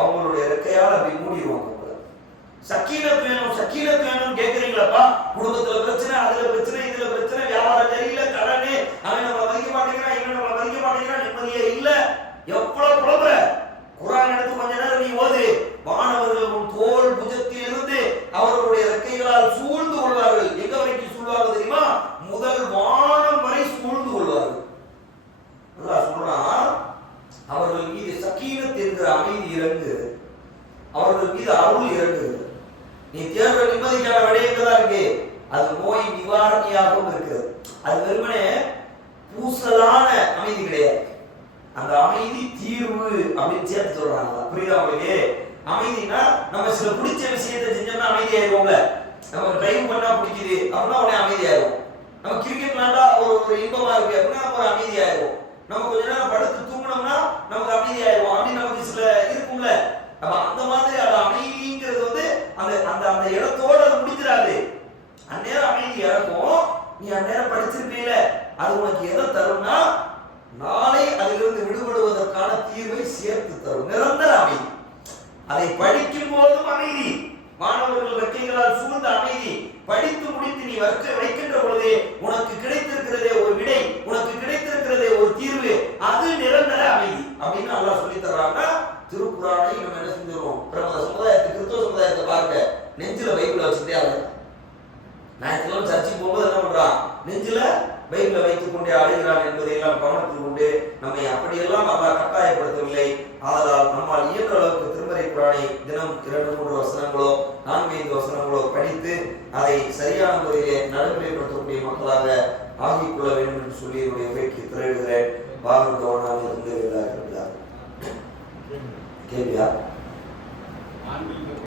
அவங்களுடைய ரெக்கையால் அப்படி மூடிடுவாங்க. சக்கீனத் வேணும் சக்கீனத் வேணும்னு கேட்குறீங்களப்பா, குடும்பத்துல பிரச்சனை, அதுல பிரச்சனை, இதுல பிரச்சனை, வியாபாரம் சரியில்லை, கடனே, அவன் நம்மளை மதிக்க மாட்டேங்கிறான், இவன் நம்மளை மதிக்க மாட்டேங்கிறான், நிம்மதியே இல்ல, எவ்வளவு புலம்புற. குர்ஆன் எடுத்து கொஞ்ச நேரம் நீ ஓது. வானவர்கள் உன் தோள் புஜத்தில் இருந்து அவர்களுடைய ரெக்கைகளால் சூழ்ந்து கொள்வார்கள். எங்க வரைக்கும் சூழ்வாங்க தெரியுமா? முதல் வானம் வரை சூழ்ந்து கொள்வார்கள். அல்லாஹ் சொல்றான், அவர்கள் மீது சக்கீனத் என்கிற அமைதி இறங்குகிறது, அவர்கள் மீது அருள் இறங்குகிறது. நீ தேர்வு நிம்மதிக்கான விடயங்கள் தான் இருக்கு. அது நோய் நிவாரணியாகவும் இருக்கிறது. அது வெறுமனே பூசலான அமைதி கிடையாது. அந்த அமைதி தீர்வு அப்படின்னு சேர்த்து சொல்றாங்க. புரியுதா உங்களுக்கு? அமைதினா நம்ம சில பிடிச்ச விஷயத்தை செஞ்சோம்னா அமைதி ஆயிடுவோம்ல. நம்ம டிரைவ் பண்ணா பிடிக்குது அப்படின்னா உடனே அமைதி ஆயிடும். நம்ம கிரிக்கெட் விளையாண்டா ஒரு இன்பமா இருக்கு அப்படின்னா நம்ம ஒரு அமைதி ஆயிடும். நம்ம கொஞ்ச நேரம் படுத்து தூங்கினோம்னா நமக்கு அமைதி ஆயிடும். அப்படி நமக்கு சில இருக்கும்ல. அந்த மாதிரி அது அமைதிங்கிறது வந்து அந்த அந்த இடத்தோட அது முடிஞ்சிடாது. அந்நேரம் அமைதி இறக்கும். நீ அந்நேரம் படிச்சிருப்பீல, அது உனக்கு எதை தரும்னா நாளை அதிலிருந்து விடுபடுவதற்கான தீர்வை சேர்த்து தரும். நிரந்தர அமைதி. அதை படிக்கும் போதும் அமைதி, மாணவர்கள் ரெக்கைகளால் சூழ்ந்த அமைதி, படித்து முடித்து நீ வைக்கின்ற பொழுது உனக்கு கிடைத்திருக்கிறதே ஒரு விடை, உனக்கு கிடைத்திருக்கிறதே ஒரு தீர்வு, அது நிரந்தர அமைதி அப்படின்னு அல்லாஹ் சொல்லி தர்றாங்கன்னா, திருக்குறானை நம்ம என்ன செஞ்சிருவோம்? பிரமத சமுதாயத்தை, கிறிஸ்தவ சமுதாயத்தை பார்க்க நெஞ்சில பைபிளை வச்சுட்டே அழகு. ஞாயிற்றுக்கிழமை சர்ச்சைக்கு போகும்போது என்ன பண்றான்? நெஞ்சில பைபிளை வைத்துக் கொண்டே அழுகிறான் என்பதையெல்லாம் கவனத்தில் கொண்டு நம்மை அப்படியெல்லாம் அல்லாஹ் கட்டாயப்படுத்தவில்லை. ஆதலால் நம்மால் இயன்ற அளவுக்கு திருமறை குர்ஆனை தினம் 2-3 வசனங்களோ 4-5 வசனங்களோ படித்து அதை சரியான முறையிலே நடைமுறைப்படுத்தக்கூடிய மக்களாக ஆகிக் கொள்ள வேண்டும் என்று சொல்லி என்னுடைய உரைக்கு திரையிடுகிறேன். பாரதோனாக இருந்து கேள்வியா?